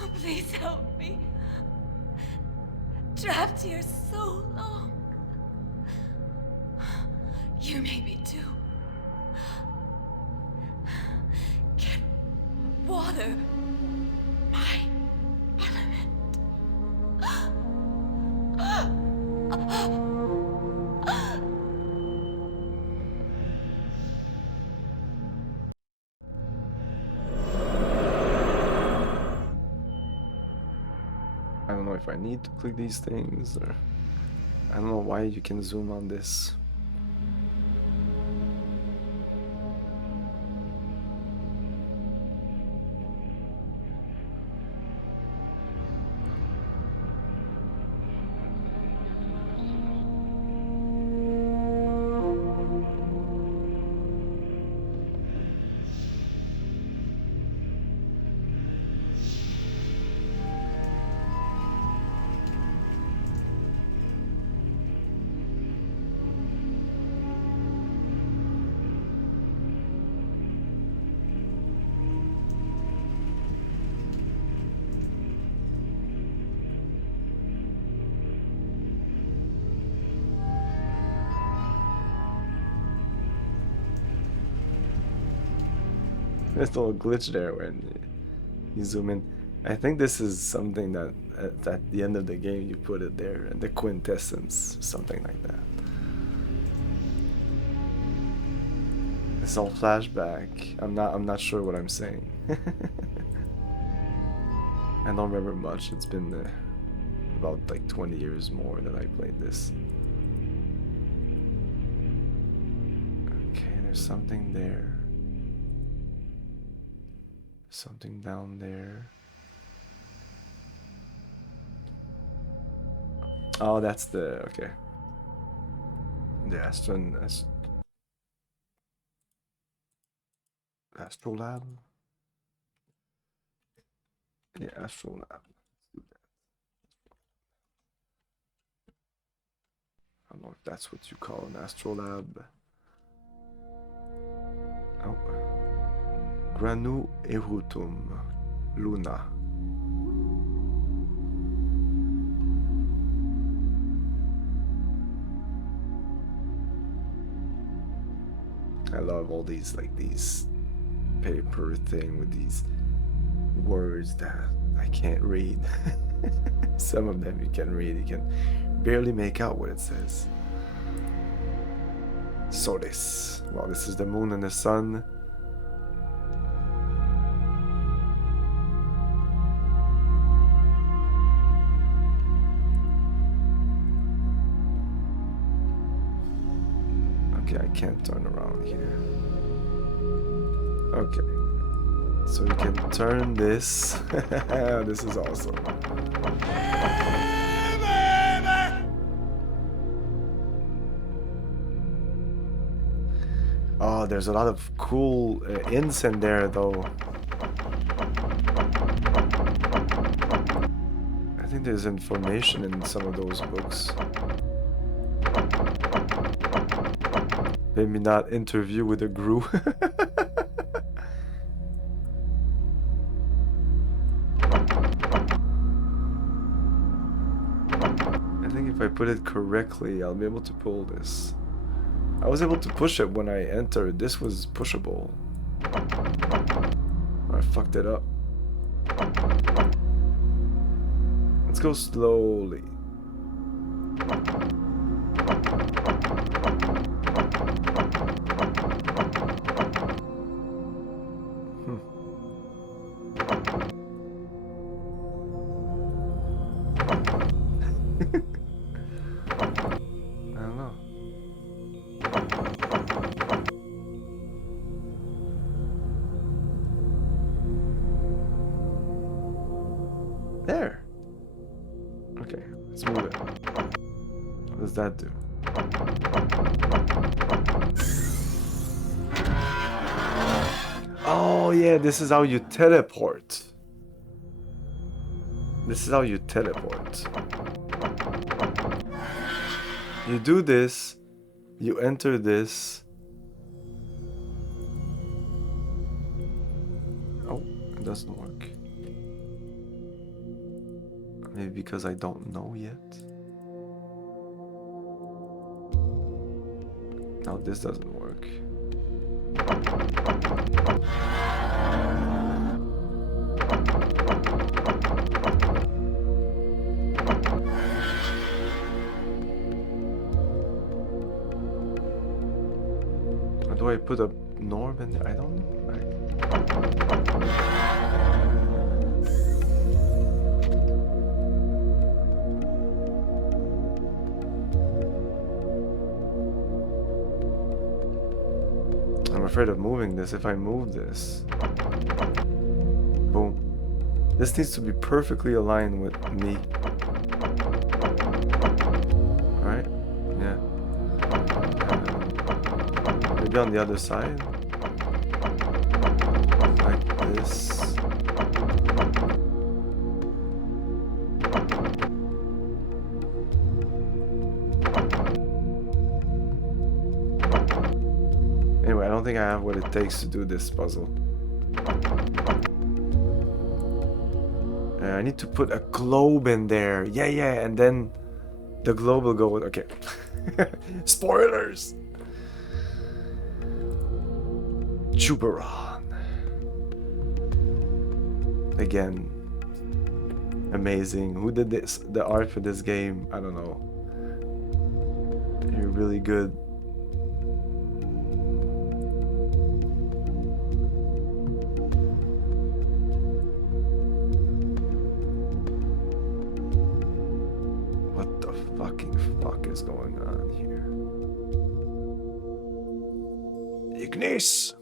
Oh, please help me. Trapped here so long. You may be too. Get water. My element. I don't know if I need to click these things, or I don't know why you can zoom on this. There's a little glitch there when you zoom in. I think this is something that at the end of the game you put it there, the quintessence, something like that. It's all flashback. I'm not sure what I'm saying. I don't remember much. It's been about like 20 years more that I played this. Okay, there's something there. Something down there. Oh, that's the okay. The Astrolab. Yeah, Astrolab. Let's do that. I don't know if that's what you call an Astrolab. Oh. Granu Erutum Luna. I love all these paper thing with these words that I can't read. Some of them you can read, you can barely make out what it says. Solis. Well, this is the moon and the sun. Okay, I can't turn around here. Okay. So you can turn this. This is awesome. Oh, there's a lot of cool hints in there, though. think there's information in some of those books. Maybe not interview with a Gru. I think if I put it correctly, I'll be able to pull this. I was able to push it when I entered. This was pushable. I fucked it up. Let's go slowly. I don't know. There. Okay, let's move it. What does that do? Oh yeah, this is how you teleport. This is how you teleport. You do this, you enter this. Oh, it doesn't work. Maybe because I don't know yet. No, this doesn't work. Or do I put a norm in there? I don't know. I'm afraid of moving this. If I move this, boom. This needs to be perfectly aligned with me. Right? Yeah. Maybe on the other side. Like this. Anyway, I don't think I have what it takes to do this puzzle. I need to put a globe in there. Yeah, and then the globe will go with... Okay. Spoilers! Juberon. Again. Amazing. Who did this? The art for this game? I don't know. You're really good. Fuck is going on here? Ignis!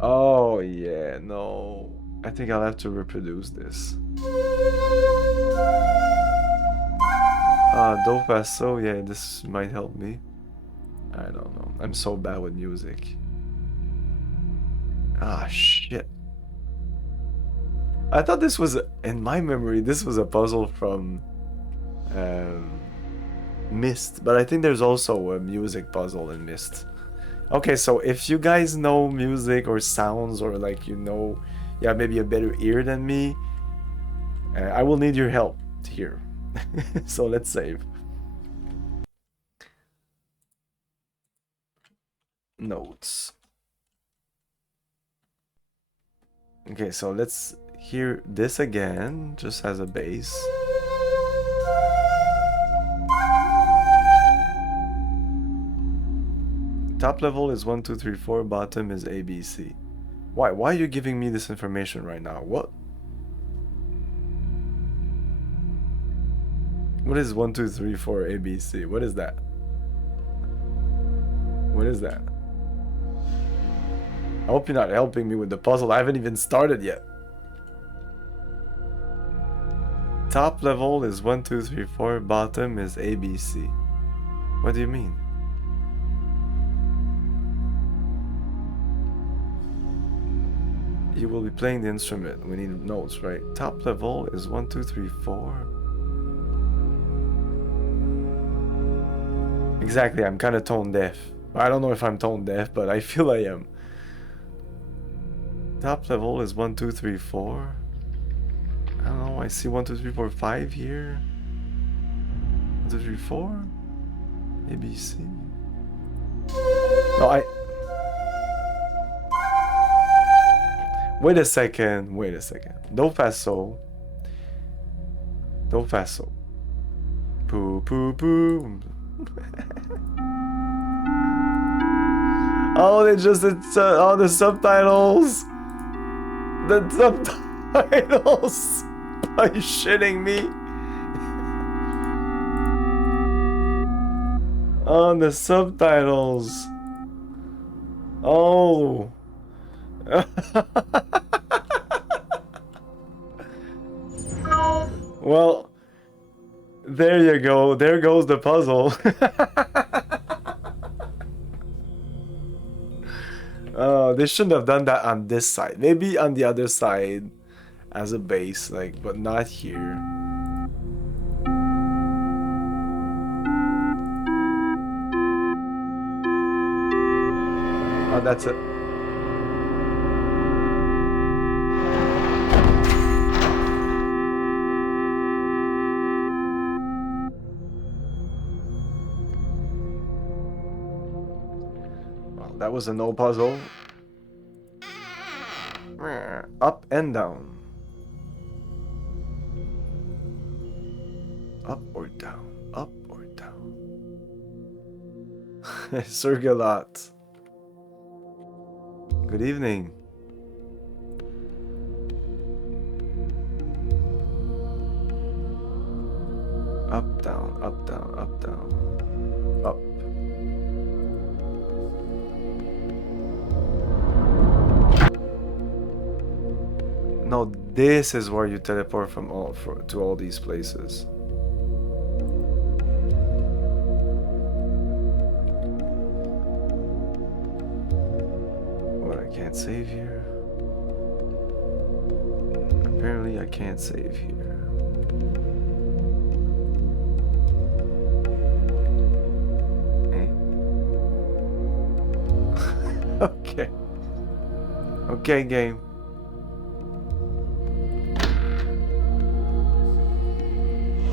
Oh yeah, no. I think I'll have to reproduce this. Do paso, yeah, this might help me. I don't know. I'm so bad with music. Ah, shit. I thought this was, in my memory, this was a puzzle from Myst, but I think there's also a music puzzle in Myst. Okay, so if you guys know music or sounds, or like, you know, you have maybe a better ear than me, I will need your help here. So let's save. Notes. Okay, so let's hear this again, just as a base. Top level is 1, 2, 3, 4, bottom is A, B, C. Why are you giving me this information right now? What is 1, 2, 3, 4, A, B, C? What is that? What is that? I hope you're not helping me with the puzzle. I haven't even started yet. Top level is 1, 2, 3, 4. Bottom is ABC. What do you mean? You will be playing the instrument. We need notes, right? Top level is 1, 2, 3, 4. Exactly, I'm kind of tone deaf. I don't know if I'm tone deaf, but I feel I am. Top level is 1, 2, 3, 4. I don't know, I see 1, 2, 3, 4, 5 here. 1, 2, 3, 4. ABC. No, Wait a second. Do paso. Poo poo poo. Oh, they just oh, the subtitles. The subtitles. Are you shitting me? Oh, the subtitles. Oh. Well, there you go. There goes the puzzle. They shouldn't have done that on this side. Maybe on the other side as a base, like, but not here. Oh, that's it. Well, that was a no puzzle. Up and down. Up or down. Up or down. Circulat. Good evening. Up, down, up, down, up, down. Up. No, this is where you teleport from to all these places. What, I can't save here? Apparently I can't save here. Okay. Okay, game.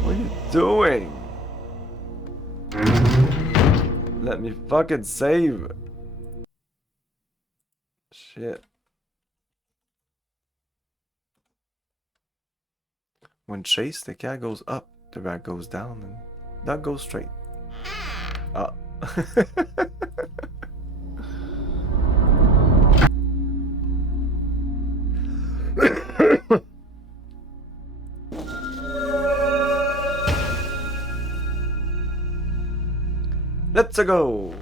What are you doing? Let me fucking save. Shit. When chased, the cat goes up, the rat goes down, and duck goes straight. Up. Let's go.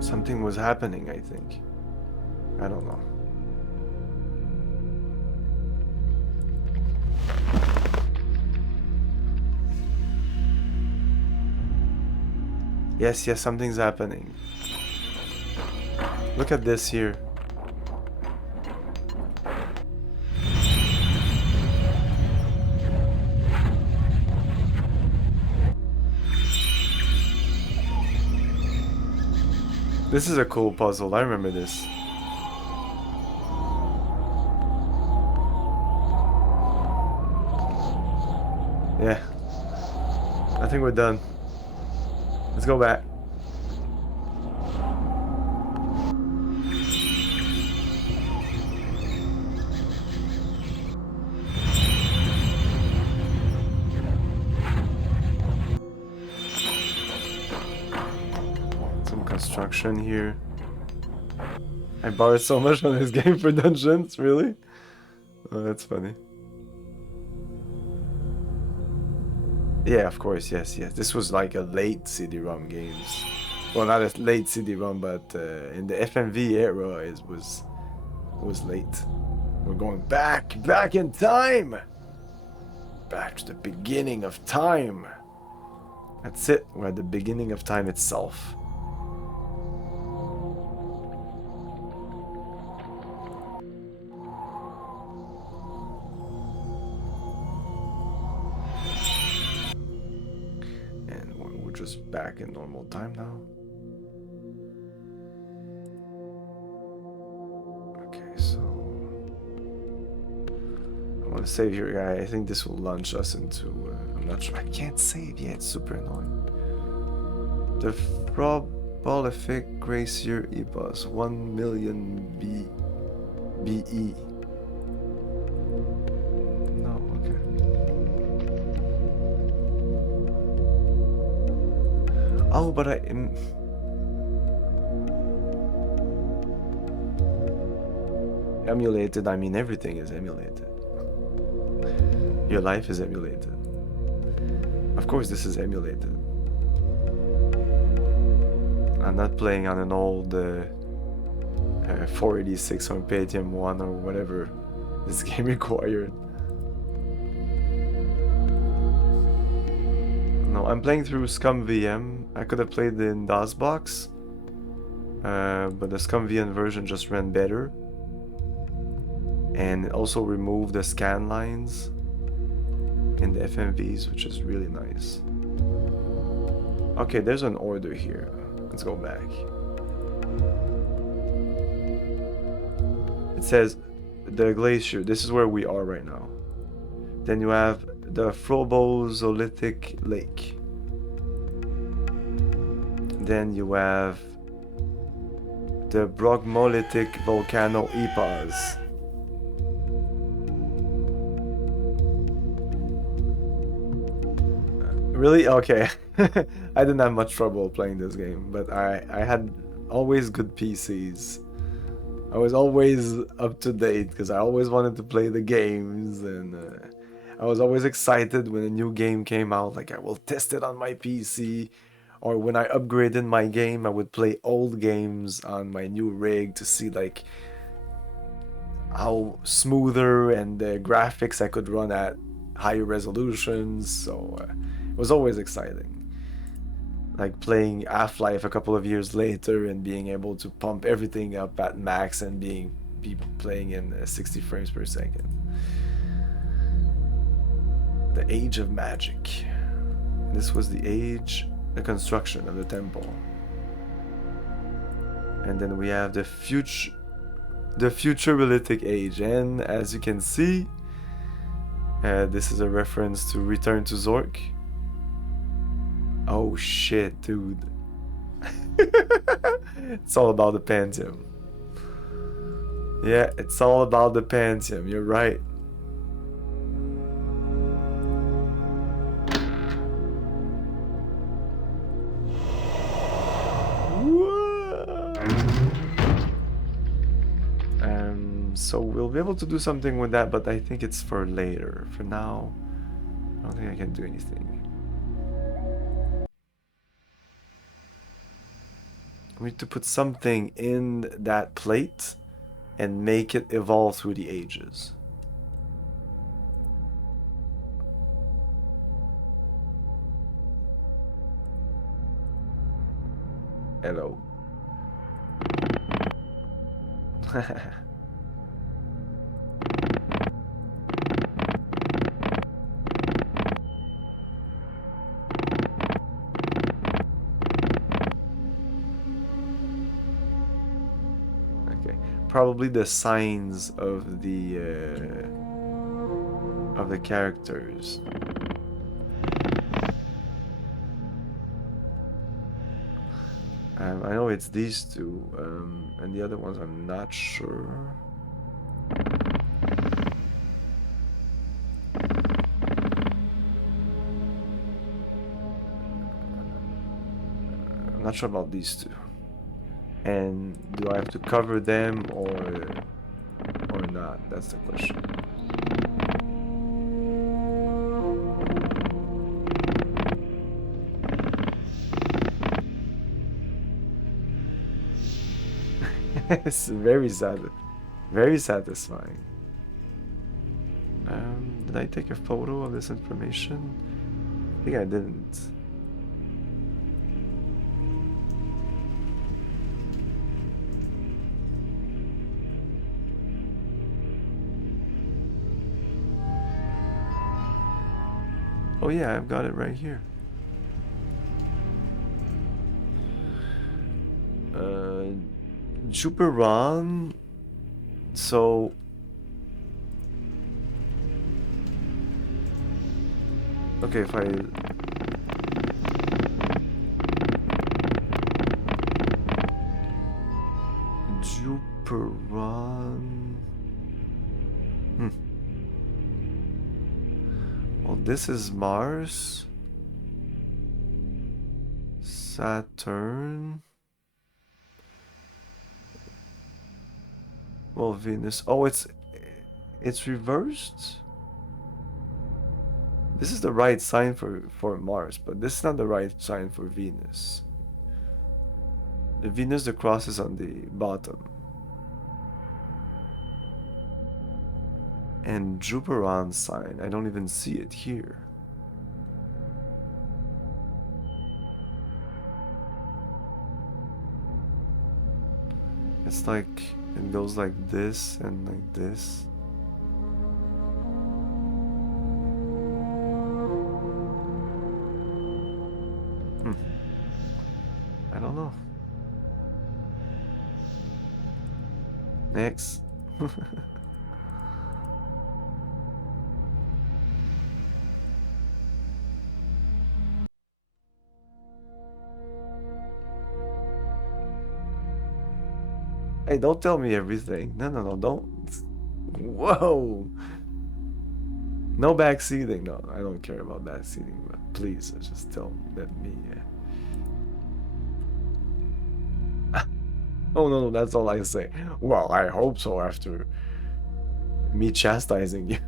Something was happening, I think. I don't know. Yes, something's happening. Look at this here. This is a cool puzzle. I remember this. Yeah. I think we're done. Let's go back. construction here. I borrowed so much on this game for dungeons, really? Oh, that's funny. Yeah, of course, yes. This was like a late CD-ROM games. Well, not a late CD-ROM, but in the FMV era, it was late. We're going back in time! Back to the beginning of time. That's it, we're at the beginning of time itself. And we're just back in normal time now. Okay, so I want to save here, guy. I think this will launch us into. I'm not sure. I can't save yet. It's super annoying. The Frobolific Glacier Epos 1 million BE. No, okay. Oh, but I am. Emulated, I mean everything is emulated. Your life is emulated. Of course this is emulated. I'm not playing on an old 486 on Pentium 1 or whatever this game required. No, I'm playing through Scum VM. I could have played in DOSBox, but the Scum VM version just ran better. And it also removed the scan lines in the FMVs, which is really nice. Okay, there's an order here. Let's go back. It says the glacier. This is where we are right now. Then you have the Frobozolithic Lake. Then you have the Brogmolithic Volcano Epos. Really? Okay. I didn't have much trouble playing this game, but I had always good PCs. I was always up to date because I always wanted to play the games, and I was always excited when a new game came out. Like, I will test it on my PC, or when I upgraded my game, I would play old games on my new rig to see like how smoother and the graphics I could run at higher resolutions. So it was always exciting. Like playing Half-Life a couple of years later and being able to pump everything up at max and be playing in 60 frames per second. The Age of Magic. This was the construction of the temple. And then we have the Futurolithic Age, and as you can see, this is a reference to Return to Zork. Oh shit, dude. It's all about the Pentium. Yeah, it's all about the Pentium, you're right. So we'll be able to do something with that, but I think it's for later. For now, I don't think I can do anything. We need to put something in that plate and make it evolve through the ages. Hello. Probably the signs of the characters. I know it's these two, and the other ones I'm not sure. I'm not sure about these two. And do I have to cover them or not? That's the question. It's very sad, very satisfying. Did I take a photo of this information? I think I didn't. Oh yeah, I've got it right here. Juperon. So okay, if I Juperon. Well, this is Mars, Saturn. Well, Venus. Oh, it's reversed. This is the right sign for Mars, but this is not the right sign for Venus. The Venus, the cross is on the bottom. And Juperon sign, I don't even see it here. It's like, it goes like this and like this. I don't know. Next. Hey, don't tell me everything. No, don't. Whoa. No backseating. No, I don't care about backseating, but please, just tell me. Oh, no, that's all I say. Well, I hope so after me chastising you.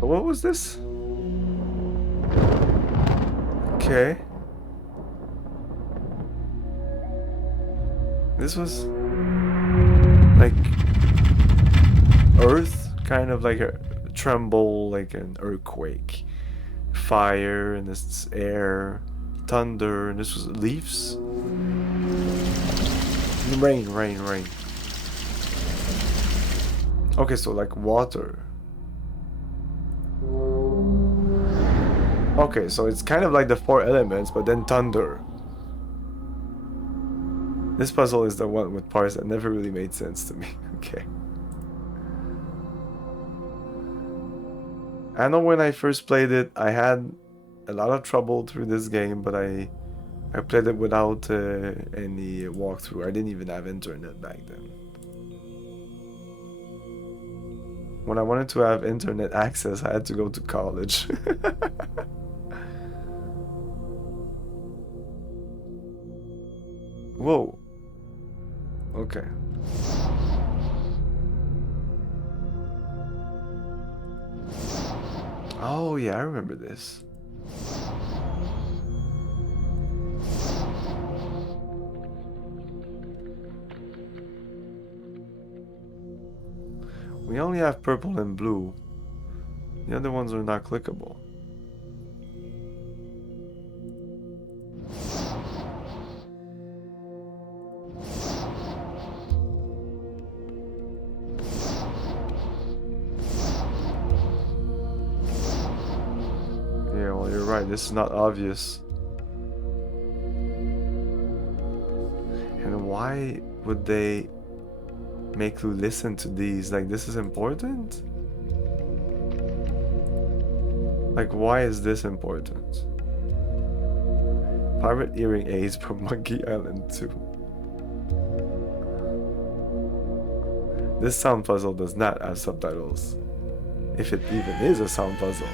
What was this? Okay. This was like earth, kind of like a tremble, like an earthquake. Fire, and this air, thunder, and this was leaves. Rain. Okay, so like water. Okay, so it's kind of like the four elements, but then thunder. This puzzle is the one with parts that never really made sense to me. Okay. I know when I first played it, I had a lot of trouble through this game, but I played it without any walkthrough. I didn't even have internet back then. When I wanted to have internet access, I had to go to college. Whoa. Okay. Oh yeah, I remember this. We only have purple and blue. The other ones are not clickable. Alright, this is not obvious. And why would they make you listen to these? Like, this is important? Like, why is this important? Pirate earring aids from Monkey Island 2. This sound puzzle does not have subtitles. If it even is a sound puzzle.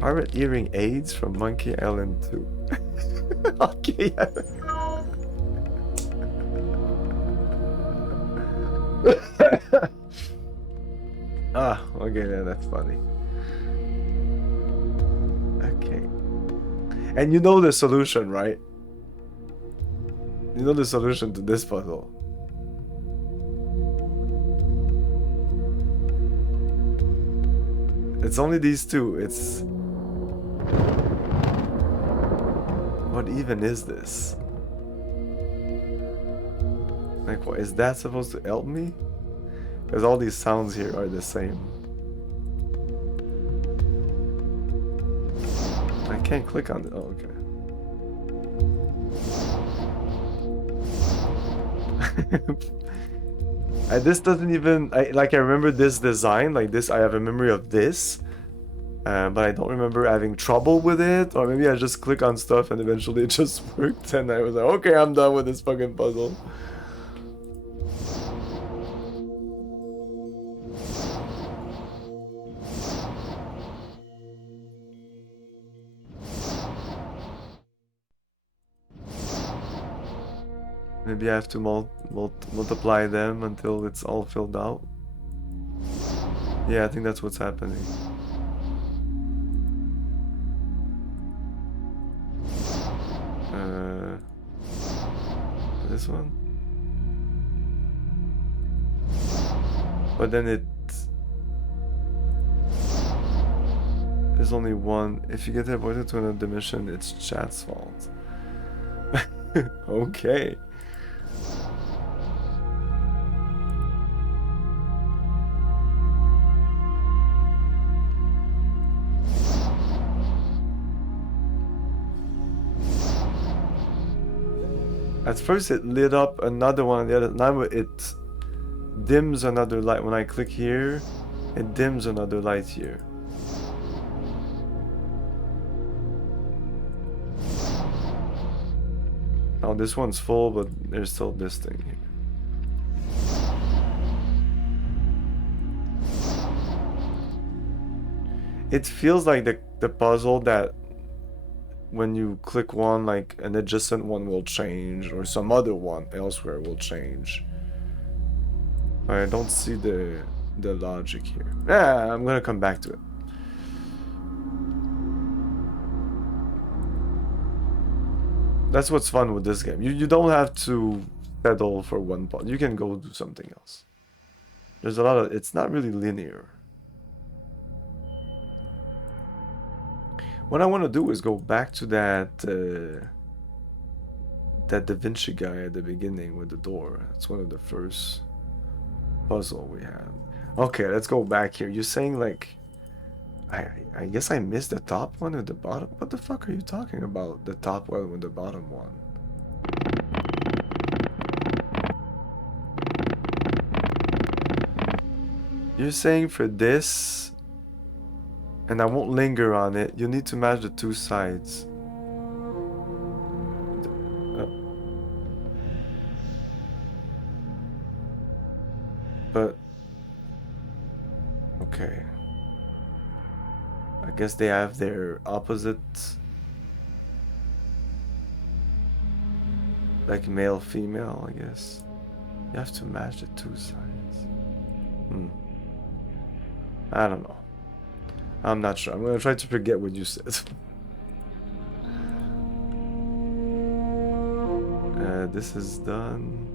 Pirate earring aids from Monkey Island 2. Okay, yeah. Ah, okay, yeah, that's funny. Okay. And you know the solution, right? You know the solution to this puzzle. It's only these two. It's... What even is this? Like, what is that supposed to help me? Because all these sounds here are the same. I can't click on it. Oh, okay. This doesn't even... I remember this design. Like this, I have a memory of this. But I don't remember having trouble with it. Or maybe I just click on stuff and eventually it just worked. And I was like, okay, I'm done with this fucking puzzle. Maybe I have to multiply them until it's all filled out. Yeah, I think that's what's happening. This one? But then there's only one. If you get teleported to another dimension, it's chat's fault. Okay. At first it lit up another one on the other. Now it dims another light. When I click here, it dims another light here. Now this one's full, but there's still this thing here. It feels like the puzzle that when you click one, like an adjacent one will change, or some other one elsewhere will change. I don't see the logic here. Yeah, I'm gonna come back to it. That's what's fun with this game. You don't have to settle for one part. You can go do something else. There's a lot of... It's not really linear. What I want to do is go back to that Da Vinci guy at the beginning with the door. It's one of the first puzzle we had. Okay, let's go back here. You're saying like... I guess I missed the top one or the bottom. What the fuck are you talking about? The top one with the bottom one. You're saying for this, and I won't linger on it, you need to match the two sides. But okay. I guess they have their opposite, like male, female, I guess. You have to match the two sides. I don't know. I'm not sure. I'm gonna try to forget what you said. This is done.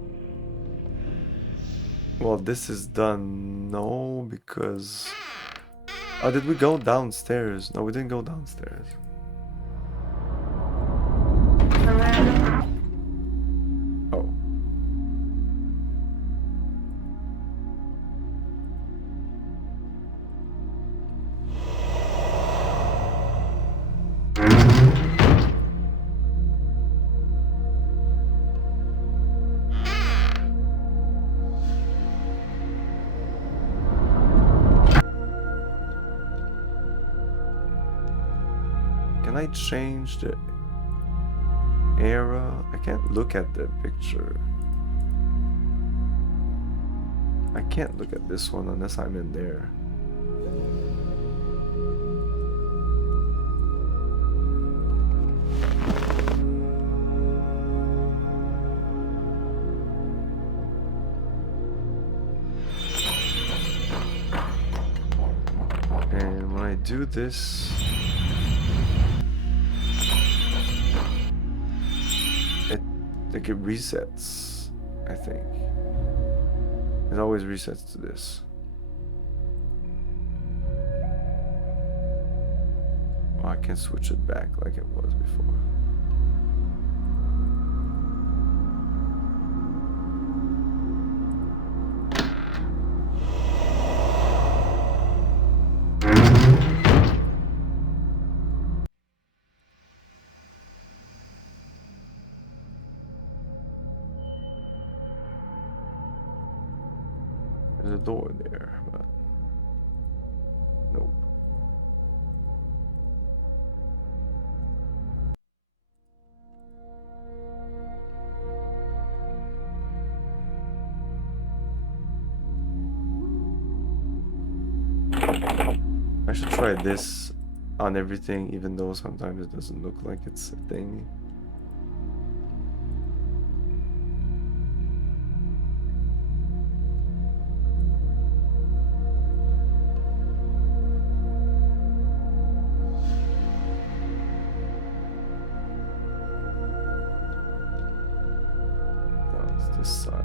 Well, this is done. No, because... Oh, did we go downstairs? No, we didn't go downstairs. Oh. change the era? I can't look at the picture. I can't look at this one unless I'm in there. And when I do this, it resets, I think. It always resets to this. Oh, I can switch it back like it was before. There's a door there, but nope. I should try this on everything, even though sometimes it doesn't look like it's a thing. That's this side.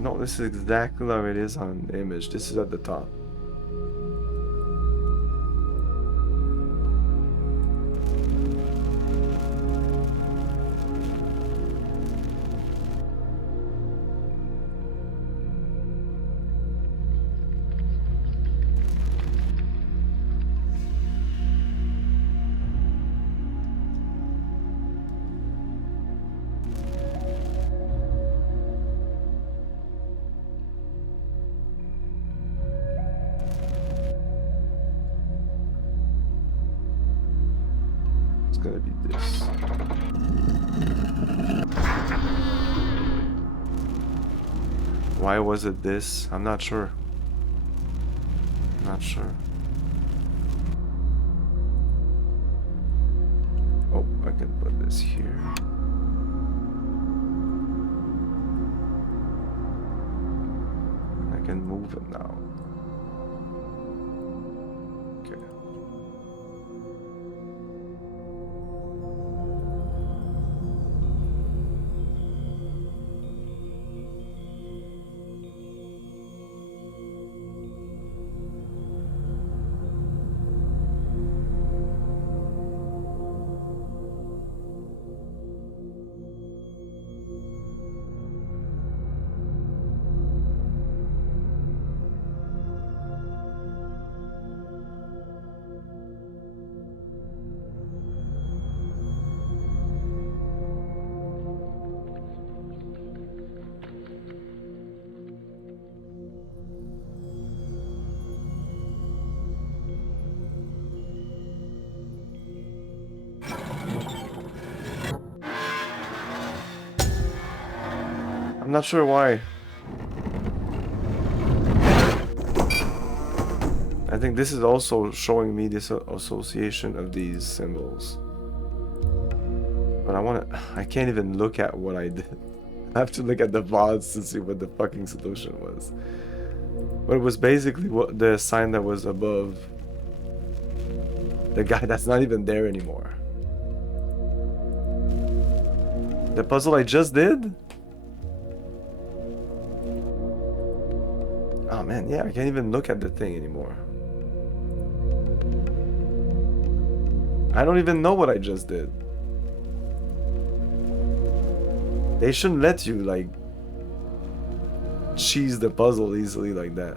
No, this is exactly how it is on the image. This is at the top. It's gonna be this. Why was it this? I'm not sure. Not sure. Oh, I can put this here. I can move it now. Okay. I'm not sure why. I think this is also showing me this association of these symbols. But I can't even look at what I did. I have to look at the VODs to see what the fucking solution was. But it was basically what the sign that was above the guy that's not even there anymore. The puzzle I just did? Oh man, yeah, I can't even look at the thing anymore. I don't even know what I just did. They shouldn't let you, like, cheese the puzzle easily like that.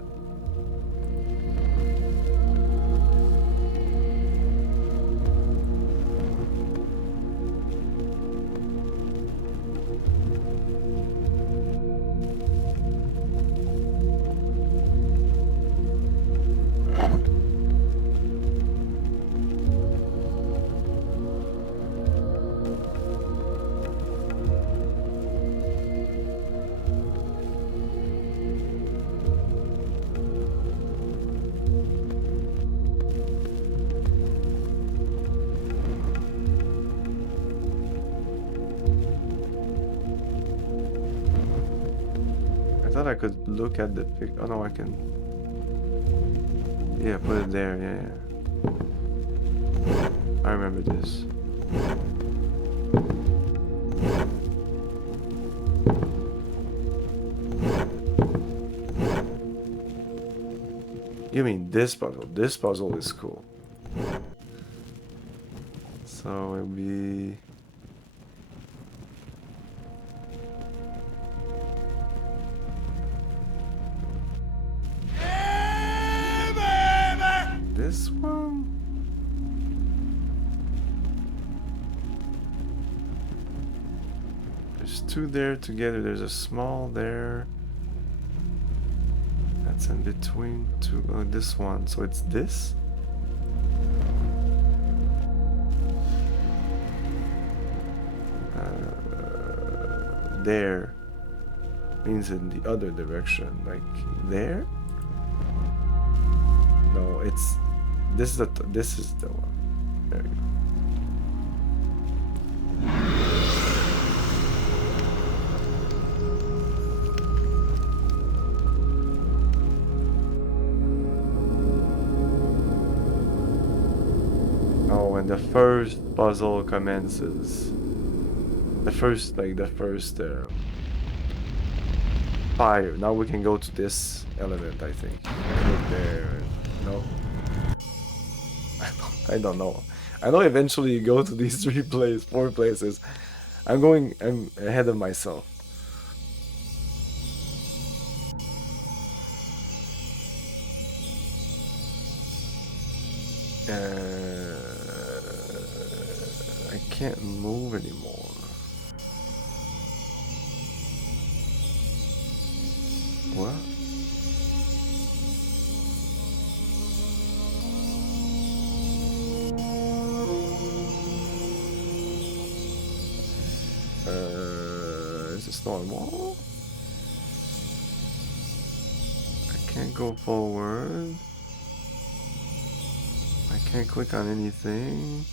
thought I could look at the pic. Oh no, I can. Yeah, put it there. Yeah, yeah. I remember this. You mean this puzzle? This puzzle is cool. So it'll be. This one? There's two there together. There's a small there. That's in between two. Oh, this one. So it's this? There means in the other direction. Like there? No, it's this is the one. There you go. Oh, when the first puzzle commences. The first fire. Now we can go to this element, I think. Look there. No. I don't know. I know eventually you go to these 4 places. I'm ahead of myself. I can't move anymore. What? Is this normal? I can't go forward. I can't click on anything.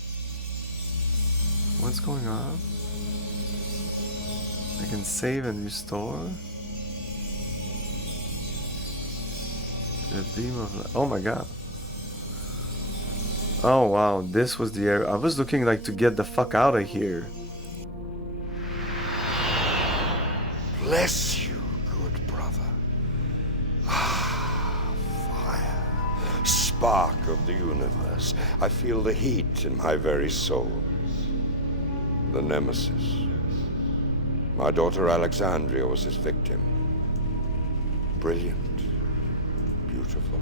What's going on? I can save and restore. The beam of light. Oh my god. Oh wow, this was the area. I was looking like to get the fuck out of here. Bless you, good brother. Ah, fire. Spark of the universe. I feel the heat in my very soul. The Nemesis. My daughter Alexandria was his victim. Brilliant. Beautiful.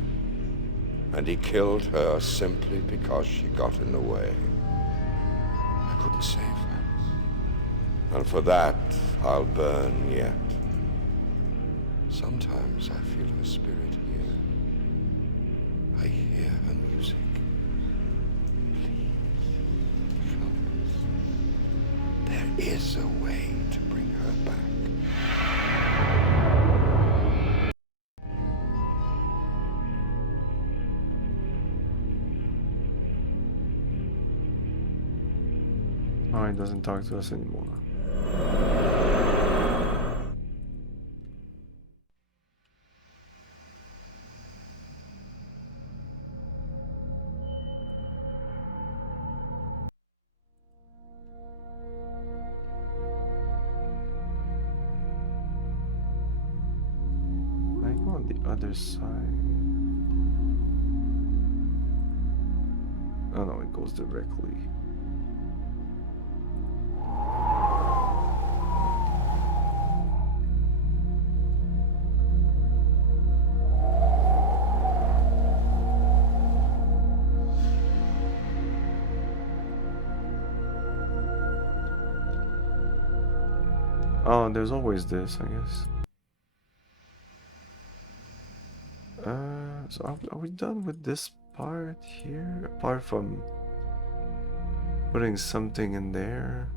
And he killed her simply because she got in the way. I couldn't save her. And for that, I'll burn yet. Sometimes I feel her spirit here. I hear her music. Please, help us. There is a way to bring her back. Oh, he doesn't talk to us anymore. I go on the other side. Oh no, it goes directly. Oh, there's always this, I guess. So are we done with this part here? Apart from putting something in there.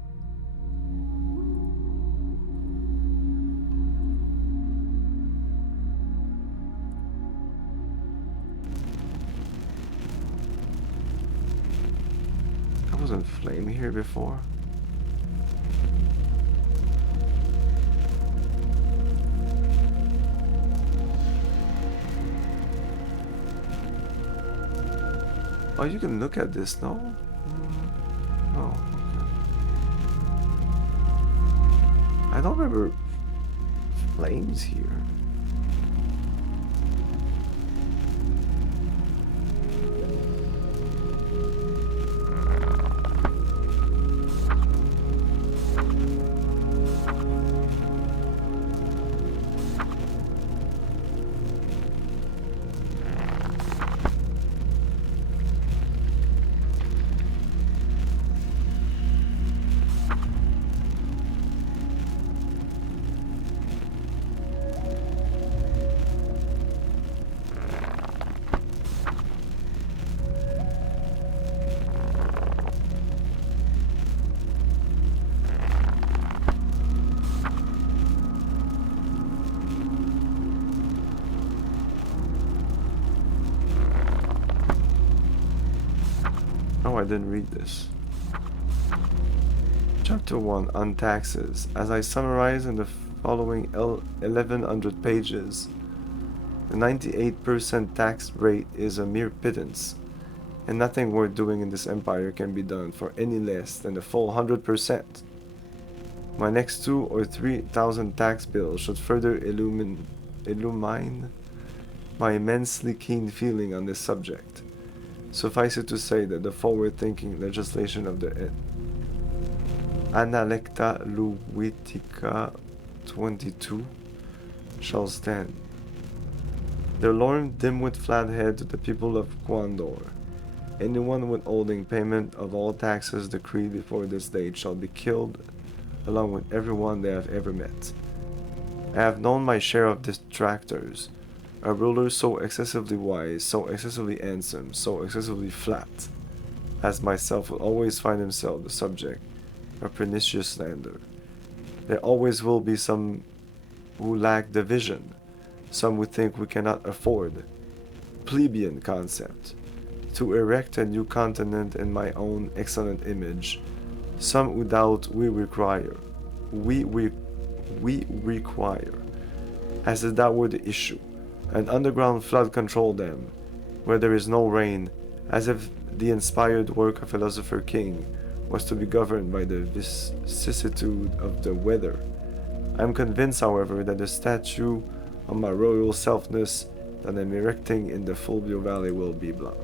There wasn't flame here before. Oh, you can look at this, no? Oh, okay. I don't remember flames here. Oh, I didn't read this. Chapter 1 on taxes. As I summarize in the following 1100 pages, the 98% tax rate is a mere pittance, and nothing worth doing in this empire can be done for any less than the full 100%. My next 2 or 3,000 tax bills should further illumine my immensely keen feeling on this subject. Suffice it to say that the forward-thinking legislation of the Analecta Luitica 22 shall stand. The Lorn Dimwit Flathead to the people of Quandor. Anyone withholding payment of all taxes decreed before this date shall be killed, along with everyone they have ever met. I have known my share of detractors. A ruler so excessively wise, so excessively handsome, so excessively flat, as myself will always find himself the subject of pernicious slander. There always will be some who lack the vision, some who think we cannot afford, plebeian concept, to erect a new continent in my own excellent image, some who doubt we require, as if that were the issue, an underground flood control dam, where there is no rain, as if the inspired work of philosopher King was to be governed by the vicissitude of the weather. I am convinced, however, that the statue of my royal selfness that I am erecting in the Fulvio Valley will be blanc.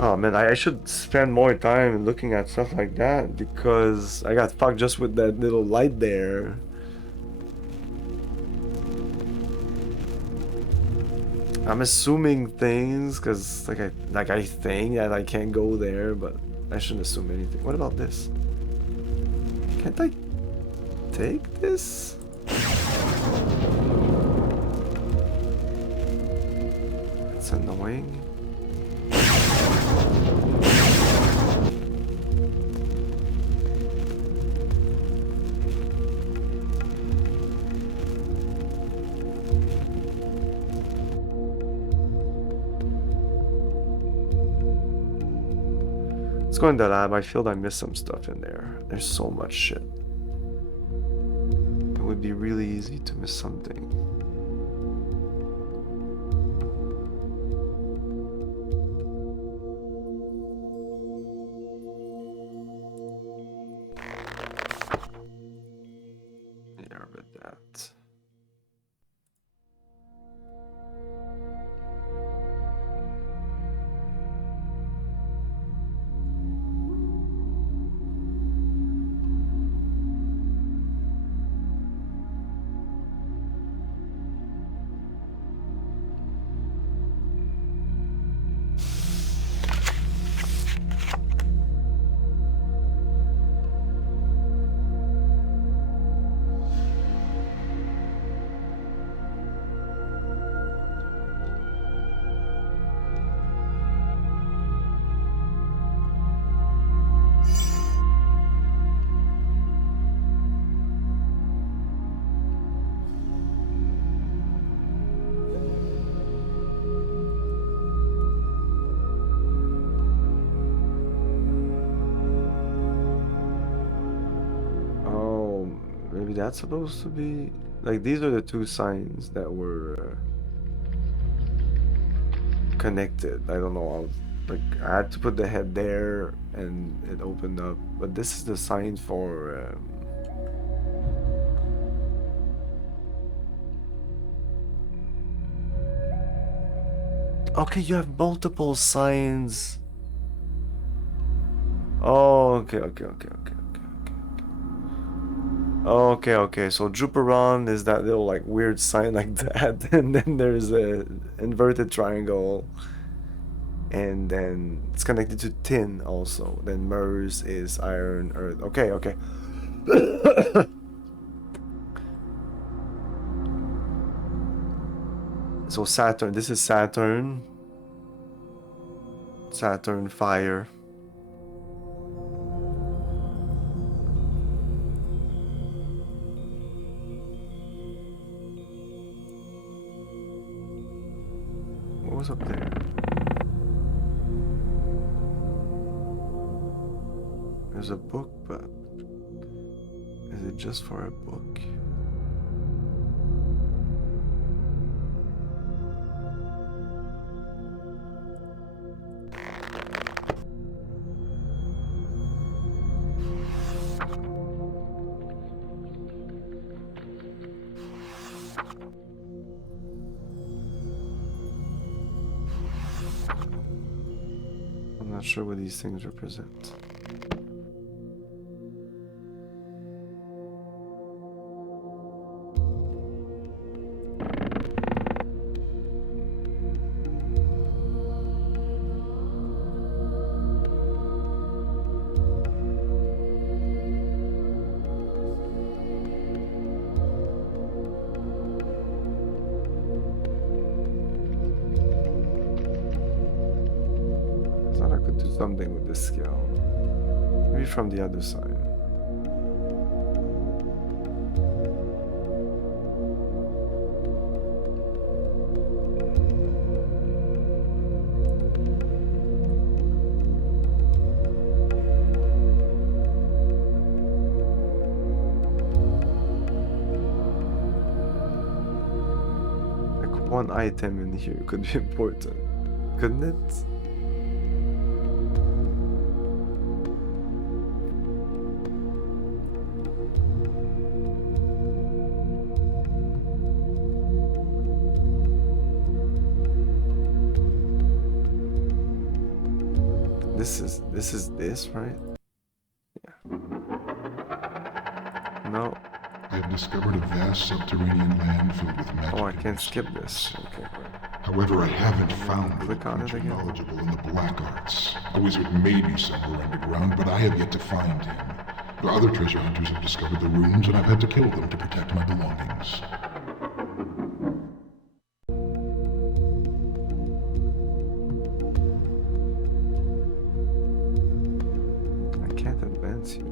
Oh man, I should spend more time looking at stuff like that because I got fucked just with that little light there. I'm assuming things because I think that I can't go there, but I shouldn't assume anything. What about this? Can't I take this? That's annoying. Let's go in the lab. I feel I missed some stuff in there. There's so much shit. It would be really easy to miss something. Yeah, but that. that's supposed to be like these are the two signs that were connected. I don't know. Like I had to put the head there and it opened up, but this is the sign for okay, you have multiple signs. Oh, okay. Okay. So Juperon is that little like weird sign like that, and then there's a inverted triangle, and then it's connected to tin also. Then Mers is iron, earth. Okay. So Saturn, this is Saturn. Saturn, fire. What was up there? There's a book, but is it just for a book? I'm not sure what these things represent. I thought I could do something with this skill. Maybe from the other side. Like one item in here could be important, couldn't it? This is this, right? Yeah. No. I have discovered a vast subterranean land filled with magic. Oh, I can't skip this. Okay, great. However, I haven't found click on it again. knowledgeable in the black arts. A wizard may be somewhere underground, but I have yet to find him. Other treasure hunters have discovered the rooms, and I've had to kill them to protect my belongings. I can't advance here.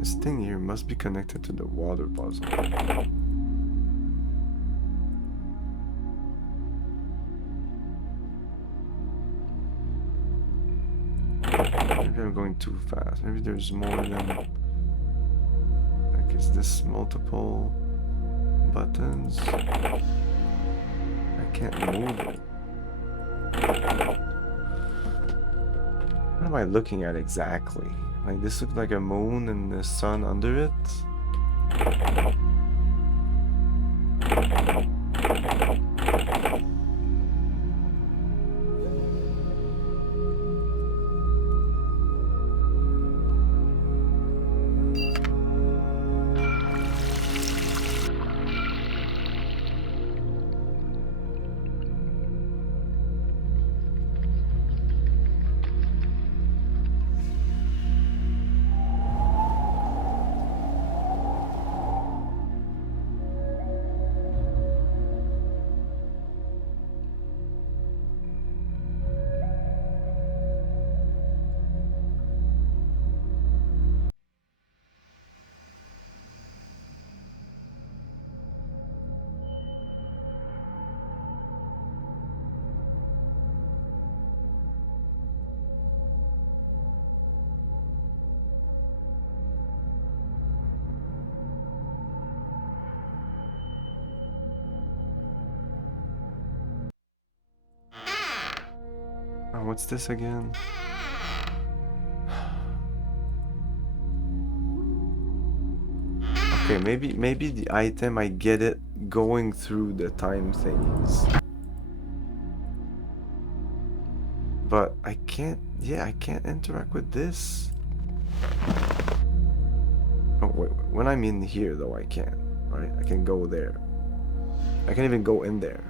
This thing here must be connected to the water puzzle. Maybe I'm going too fast. Maybe there's more than... Like, is this multiple buttons? I can't move it. What am I looking at exactly? Like, this looks like a moon and the sun under it. Oh, what's this again? Okay, maybe the item, I get it going through the time thingies. But I can't, yeah, I can't interact with this. Oh, wait, when I'm in here though, I can, right? I can go there. I can even go in there.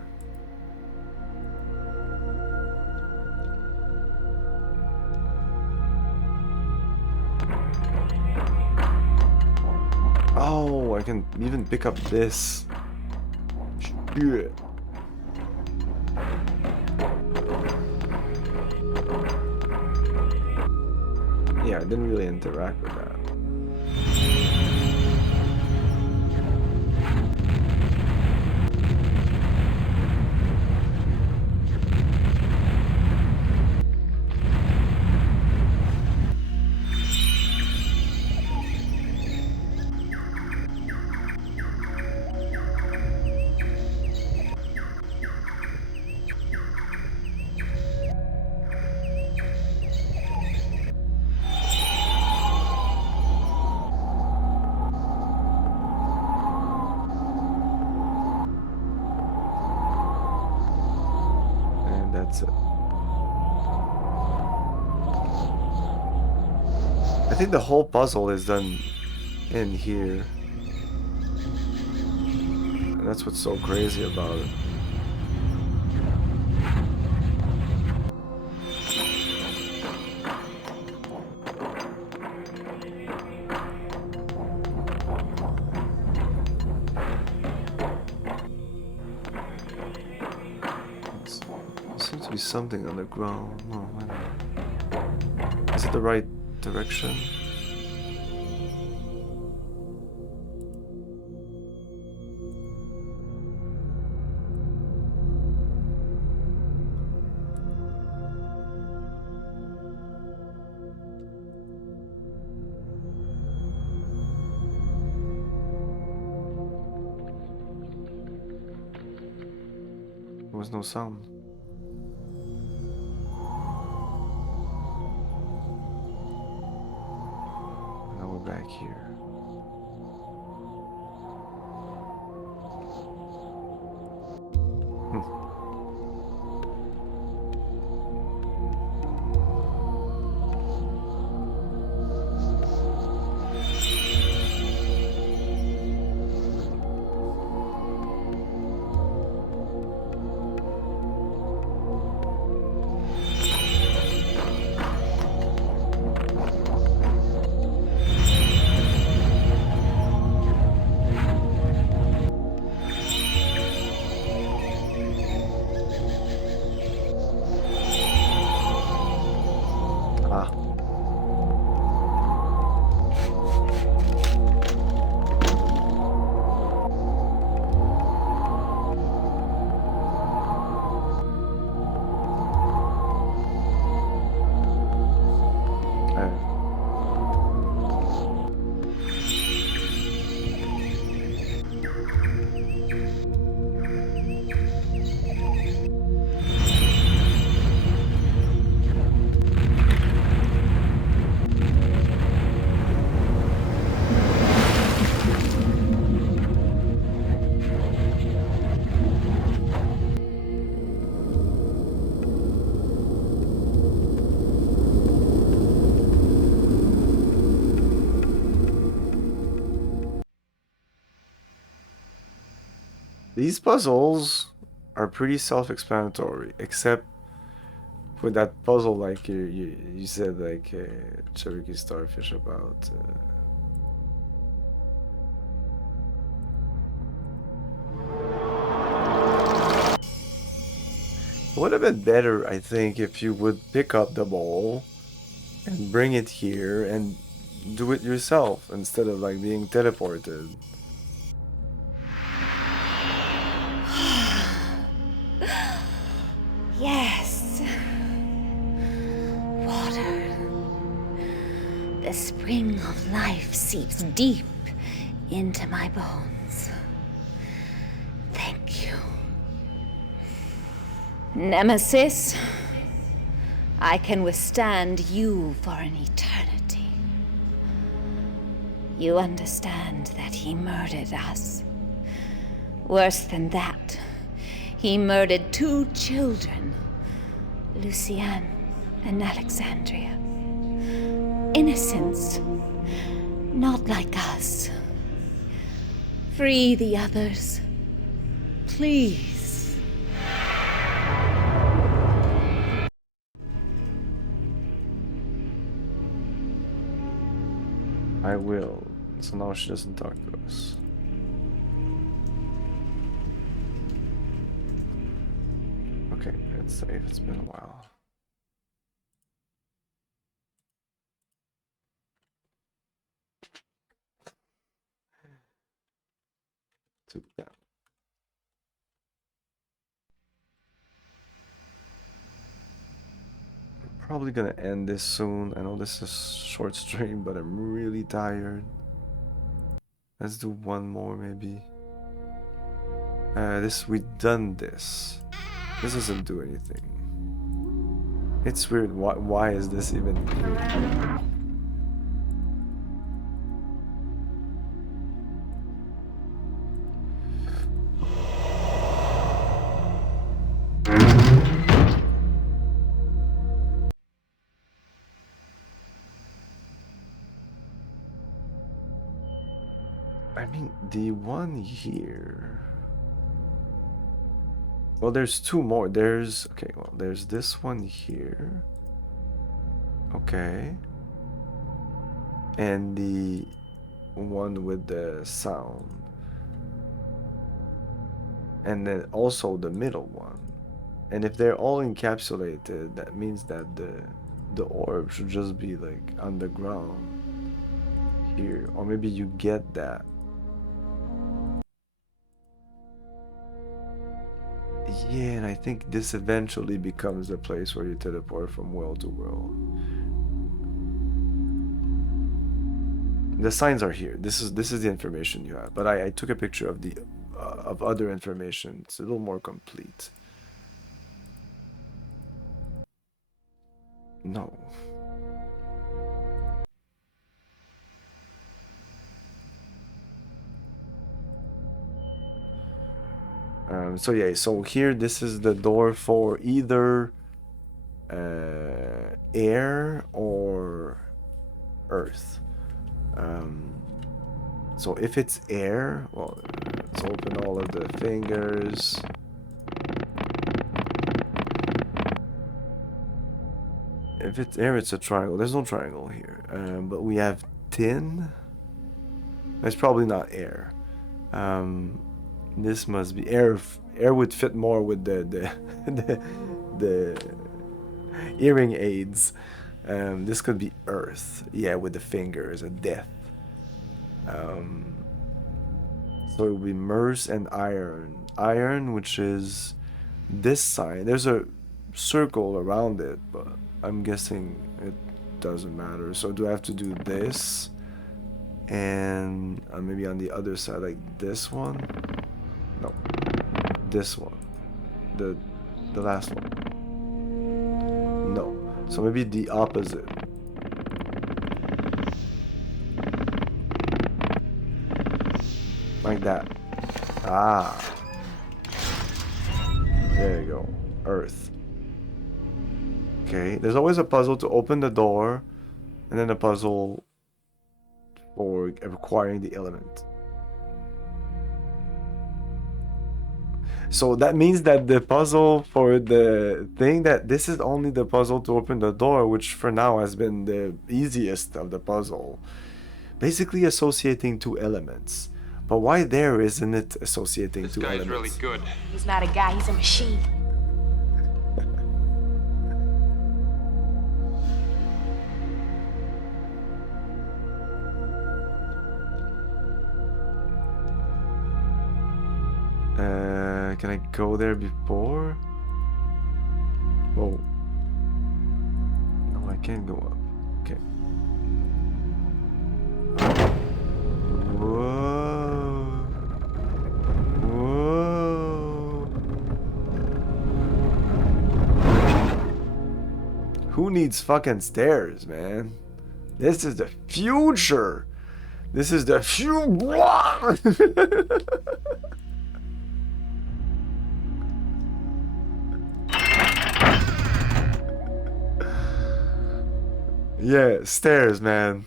Oh, I can even pick up this. Shit. Yeah, I didn't really interact with that. That's it. I think the whole puzzle is done in here. And that's what's so crazy about it. There seems to be something on the ground. Oh, is it the right direction? There was no sound. Now we're back here. These puzzles are pretty self-explanatory, except with that puzzle, like you said, like Cherokee Starfish about. It would have been better, I think, if you would pick up the ball and bring it here and do it yourself instead of like being teleported. Yes. Water. The spring of life seeps deep into my bones. Thank you. Nemesis, I can withstand you for an eternity. You understand that he murdered us. Worse than that, he murdered 2 children, Lucienne and Alexandria. Innocents, not like us. Free the others, please. I will. So now she doesn't talk to us. Okay, it's safe. It's been a while. Yeah. We're probably gonna end this soon. I know this is a short stream, but I'm really tired. Let's do one more maybe. We've done this. This doesn't do anything. It's weird. Why is this even here? I mean, the one here. Well, there's 2 more. There's there's this one here. Okay. And the one with the sound. And then also the middle one. And if they're all encapsulated, that means that the orb should just be like underground here. Or maybe you get that. Yeah, and I think this eventually becomes the place where you teleport from world to world. The signs are here. This is the information you have. But I took a picture of the of other information. It's a little more complete. No. So yeah, so here this is the door for either air or earth. So if it's air, well, let's open all of the fingers. If it's air, it's a triangle. There's no triangle here. But we have tin. It's probably not air. This must be air. Air would fit more with the hearing aids. This could be earth. Yeah, with the fingers, a death. So it would be Merce and Iron. Iron, which is this sign. There's a circle around it, but I'm guessing it doesn't matter. So do I have to do this? And maybe on the other side, like this one? No. This one. The last one. No. So maybe the opposite. Like that. Ah. There you go. Earth. Okay. There's always a puzzle to open the door, and then a puzzle for acquiring the element. So that means that the puzzle for the thing that this is only the puzzle to open the door, which for now has been the easiest of the puzzle. Basically associating 2 elements. But why there isn't it associating 2 elements? This guy's really good. He's not a guy, he's a machine. Can I go there before? Oh. No, I can't go up. Okay. Whoa. Whoa. Who needs fucking stairs, man? This is the future. This is the future. Yeah, stairs, man.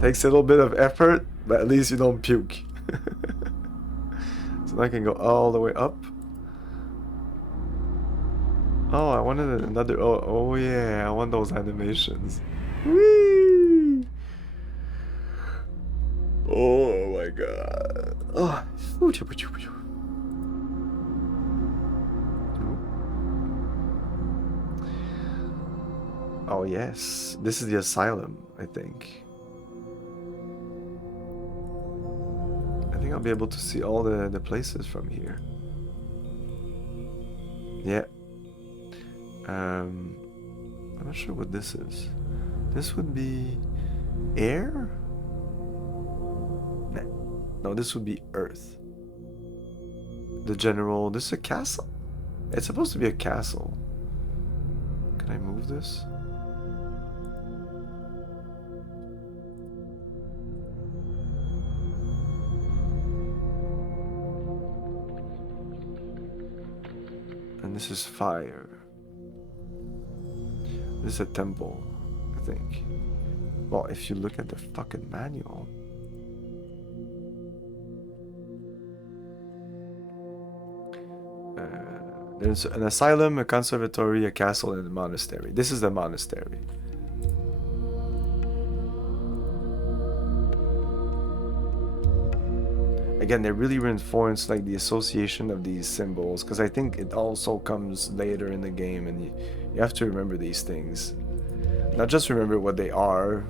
Takes a little bit of effort, but at least you don't puke. So I can go all the way up. Oh, I wanted another. Oh yeah, I want those animations. Whee! Oh my god. Oh. Oh yes, this is the asylum, I think. I think I'll be able to see all the places from here. Yeah. I'm not sure what this is. This would be air? Nah. No, this would be earth. The general, this is a castle? It's supposed to be a castle. Can I move this? And this is fire. This is a temple, I think. Well, if you look at the fucking manual. There's an asylum, a conservatory, a castle, and a monastery. This is the monastery. Again, they really reinforce like the association of these symbols, because I think it also comes later in the game, and you have to remember these things. Not just remember what they are,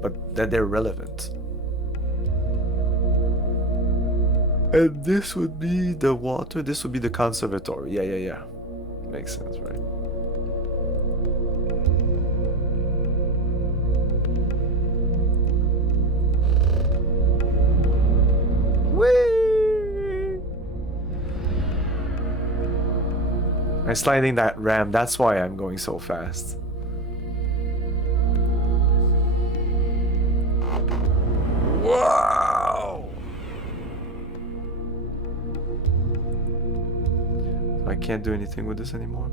but that they're relevant. And this would be the water, this would be the conservatory. Yeah. Makes sense, right? Whee! I'm sliding that ramp, that's why I'm going so fast. Wow! I can't do anything with this anymore.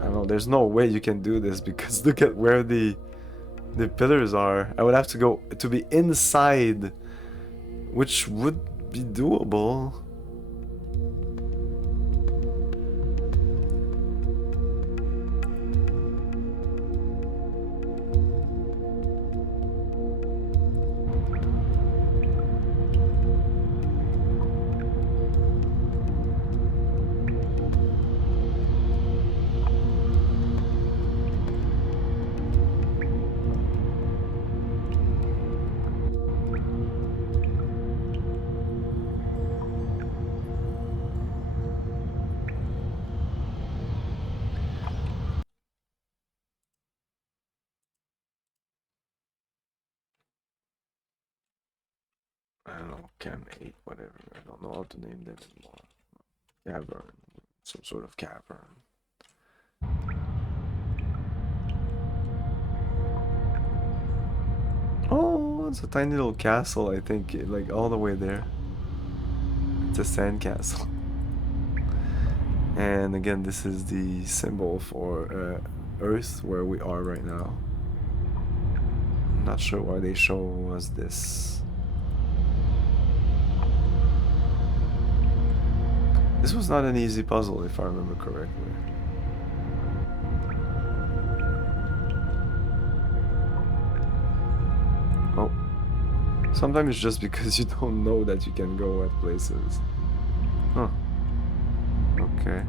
I don't know, there's no way you can do this because look at where the pillars are. I would have to go to be inside, which would be doable. I don't know, Cam 8, whatever. I don't know how to name them anymore. Cavern. Some sort of cavern. Oh, it's a tiny little castle, I think, like all the way there. It's a sand castle. And again, this is the symbol for Earth, where we are right now. I'm not sure why they show us this. This was not an easy puzzle, if I remember correctly. Oh. Sometimes it's just because you don't know that you can go at places. Huh. Okay.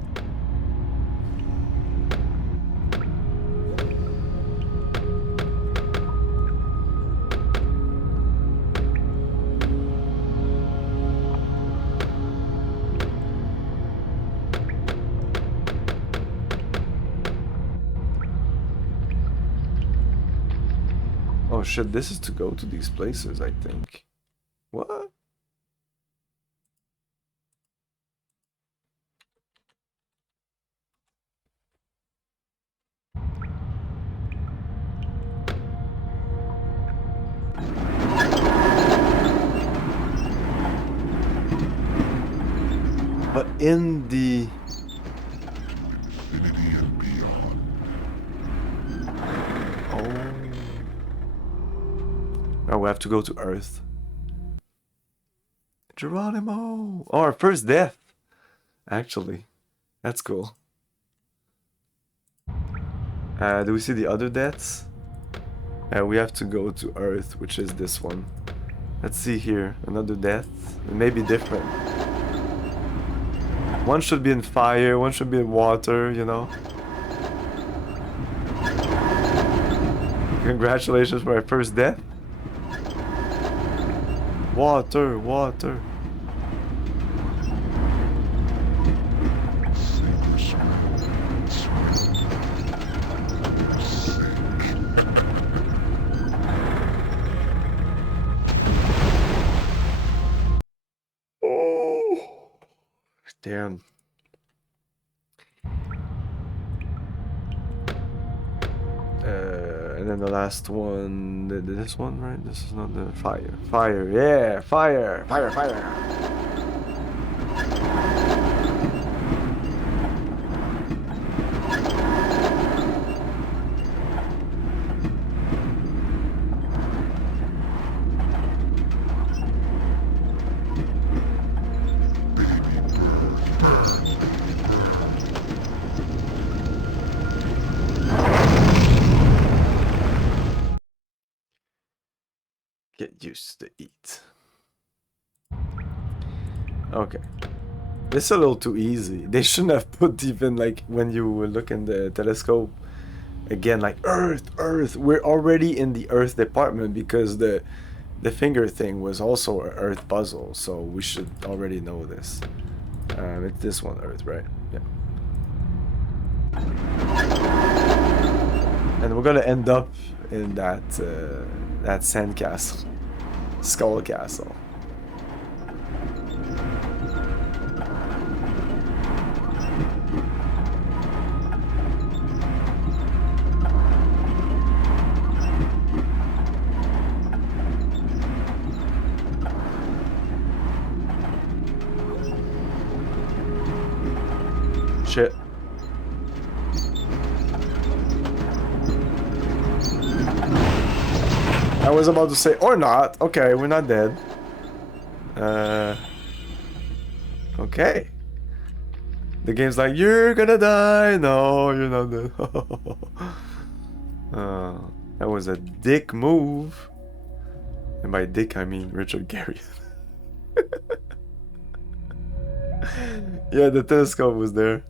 Oh, Oh shit, this is to go to these places, I think. What? But in the... Oh. Now we have to go to Earth. Geronimo! Oh, our first death! Actually. That's cool. Do we see the other deaths? We have to go to Earth, which is this one. Let's see here. Another death. It may be different. One should be in fire, one should be in water, you know? Congratulations for our first death. Water, water. Damn. And then the last one, this one, right? This is not the fire. Fire, yeah, fire, fire, fire. Get used to eat. Okay. This is a little too easy. They shouldn't have put even like when you look in the telescope again like Earth, Earth. We're already in the Earth department because the finger thing was also an Earth puzzle, so we should already know this. It's this one, Earth, right? Yeah. And we're gonna end up in that that sand castle, skull castle. Shit. I was about to say, or not. Okay, we're not dead. Okay. The game's like, you're gonna die. No, you're not dead. That was a dick move. And by dick, I mean Richard Garriott. Yeah, the telescope was there.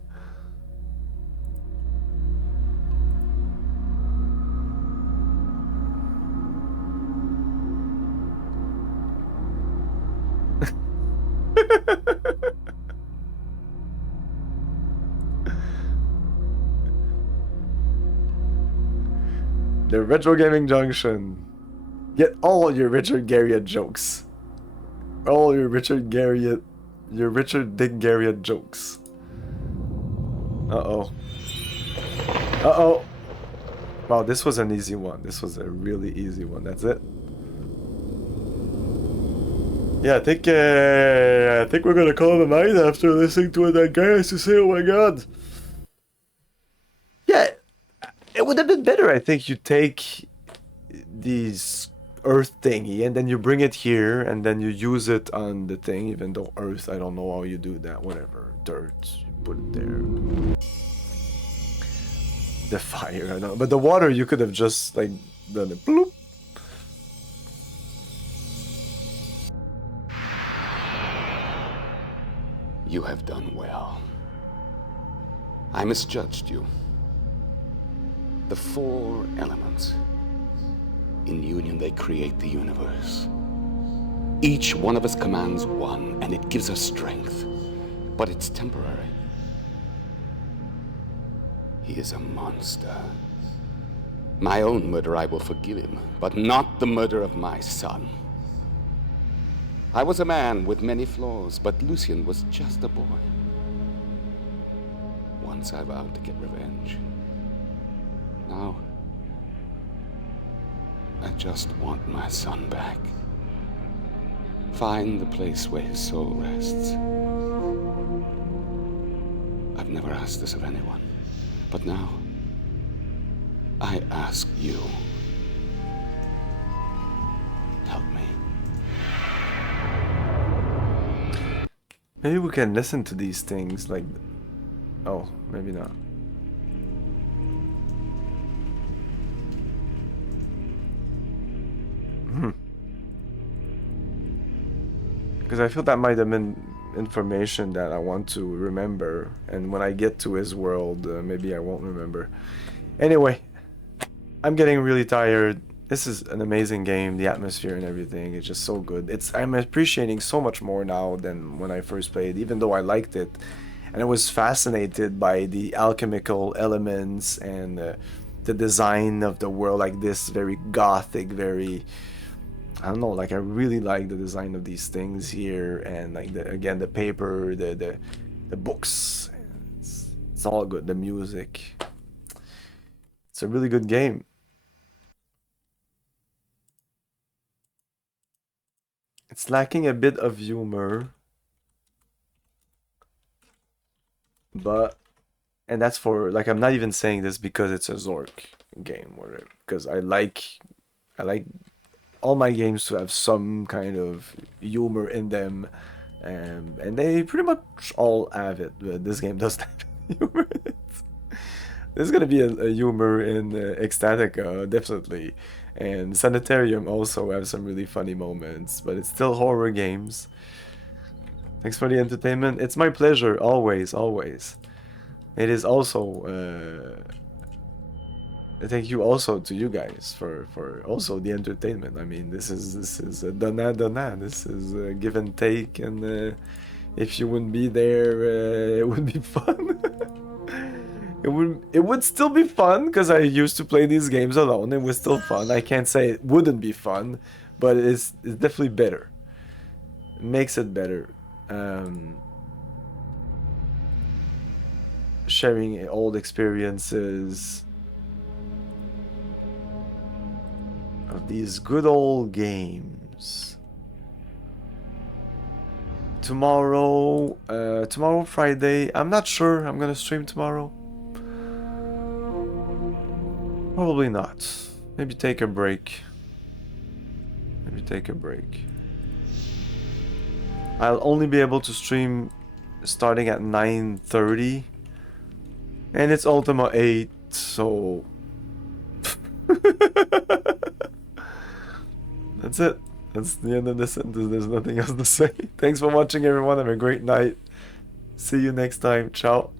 The Retro Gaming Junction. Get all your Richard Garriott jokes. All your Richard Garriott, your Richard Dick Garriott jokes. Uh-oh. Uh-oh. Wow, this was an easy one. This was a really easy one. That's it. Yeah, I think we're gonna call it a night after listening to what that guy has to say. Oh my god. Yeah, it would have been better, I think, you take these Earth thingy and then you bring it here and then you use it on the thing, even though Earth, I don't know how you do that, whatever. Dirt, you put it there. The fire, I don't know. But the water, you could have just, like, done it. Bloop. You have done well. I misjudged you. The four elements. In union, they create the universe. Each one of us commands one, and it gives us strength. But it's temporary. He is a monster. My own murder I will forgive him, but not the murder of my son. I was a man with many flaws, but Lucien was just a boy. Once I vowed to get revenge. Now, I just want my son back. Find the place where his soul rests. I've never asked this of anyone, but now, I ask you. Help me. Maybe we can listen to these things like... Oh, maybe not. Because I feel that might have been information that I want to remember, and when I get to his world, maybe I won't remember. Anyway, I'm getting really tired. This is an amazing game. The atmosphere and everything is just so good. I'm appreciating so much more now than when I first played, even though I liked it. And I was fascinated by the alchemical elements and the design of the world, like this very gothic, very... I don't know, like I really like the design of these things here, and like again the paper, the books, it's all good. The music, it's a really good game. It's lacking a bit of humor, but and that's for like I'm not even saying this because it's a Zork game, or because I like all my games to have some kind of humor in them, and they pretty much all have it. But this game doesn't have humor in it. There's gonna be a humor in Ecstatica, definitely, and Sanitarium also have some really funny moments, but it's still horror games. Thanks for the entertainment. It's my pleasure, always, always. It is also... thank you also to you guys for also the entertainment. I mean, this is a donna. This is a give and take, and if you wouldn't be there, it would be fun. it would still be fun because I used to play these games alone. It was still fun. I can't say it wouldn't be fun, but it's definitely better. It makes it better. Sharing old experiences of these good old games. Tomorrow, Friday, I'm not sure I'm gonna stream tomorrow. Probably not. Maybe take a break. I'll only be able to stream starting at 9:30, and it's Ultima 8, so that's it. That's the end of the sentence. There's nothing else to say. Thanks for watching, everyone. Have a great night. See you next time. Ciao.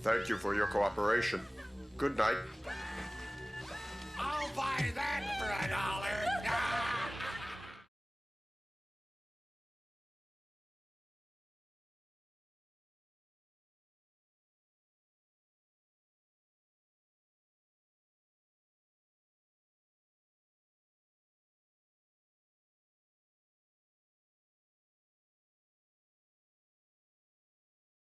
Thank you for your cooperation. Good night. I'll buy that!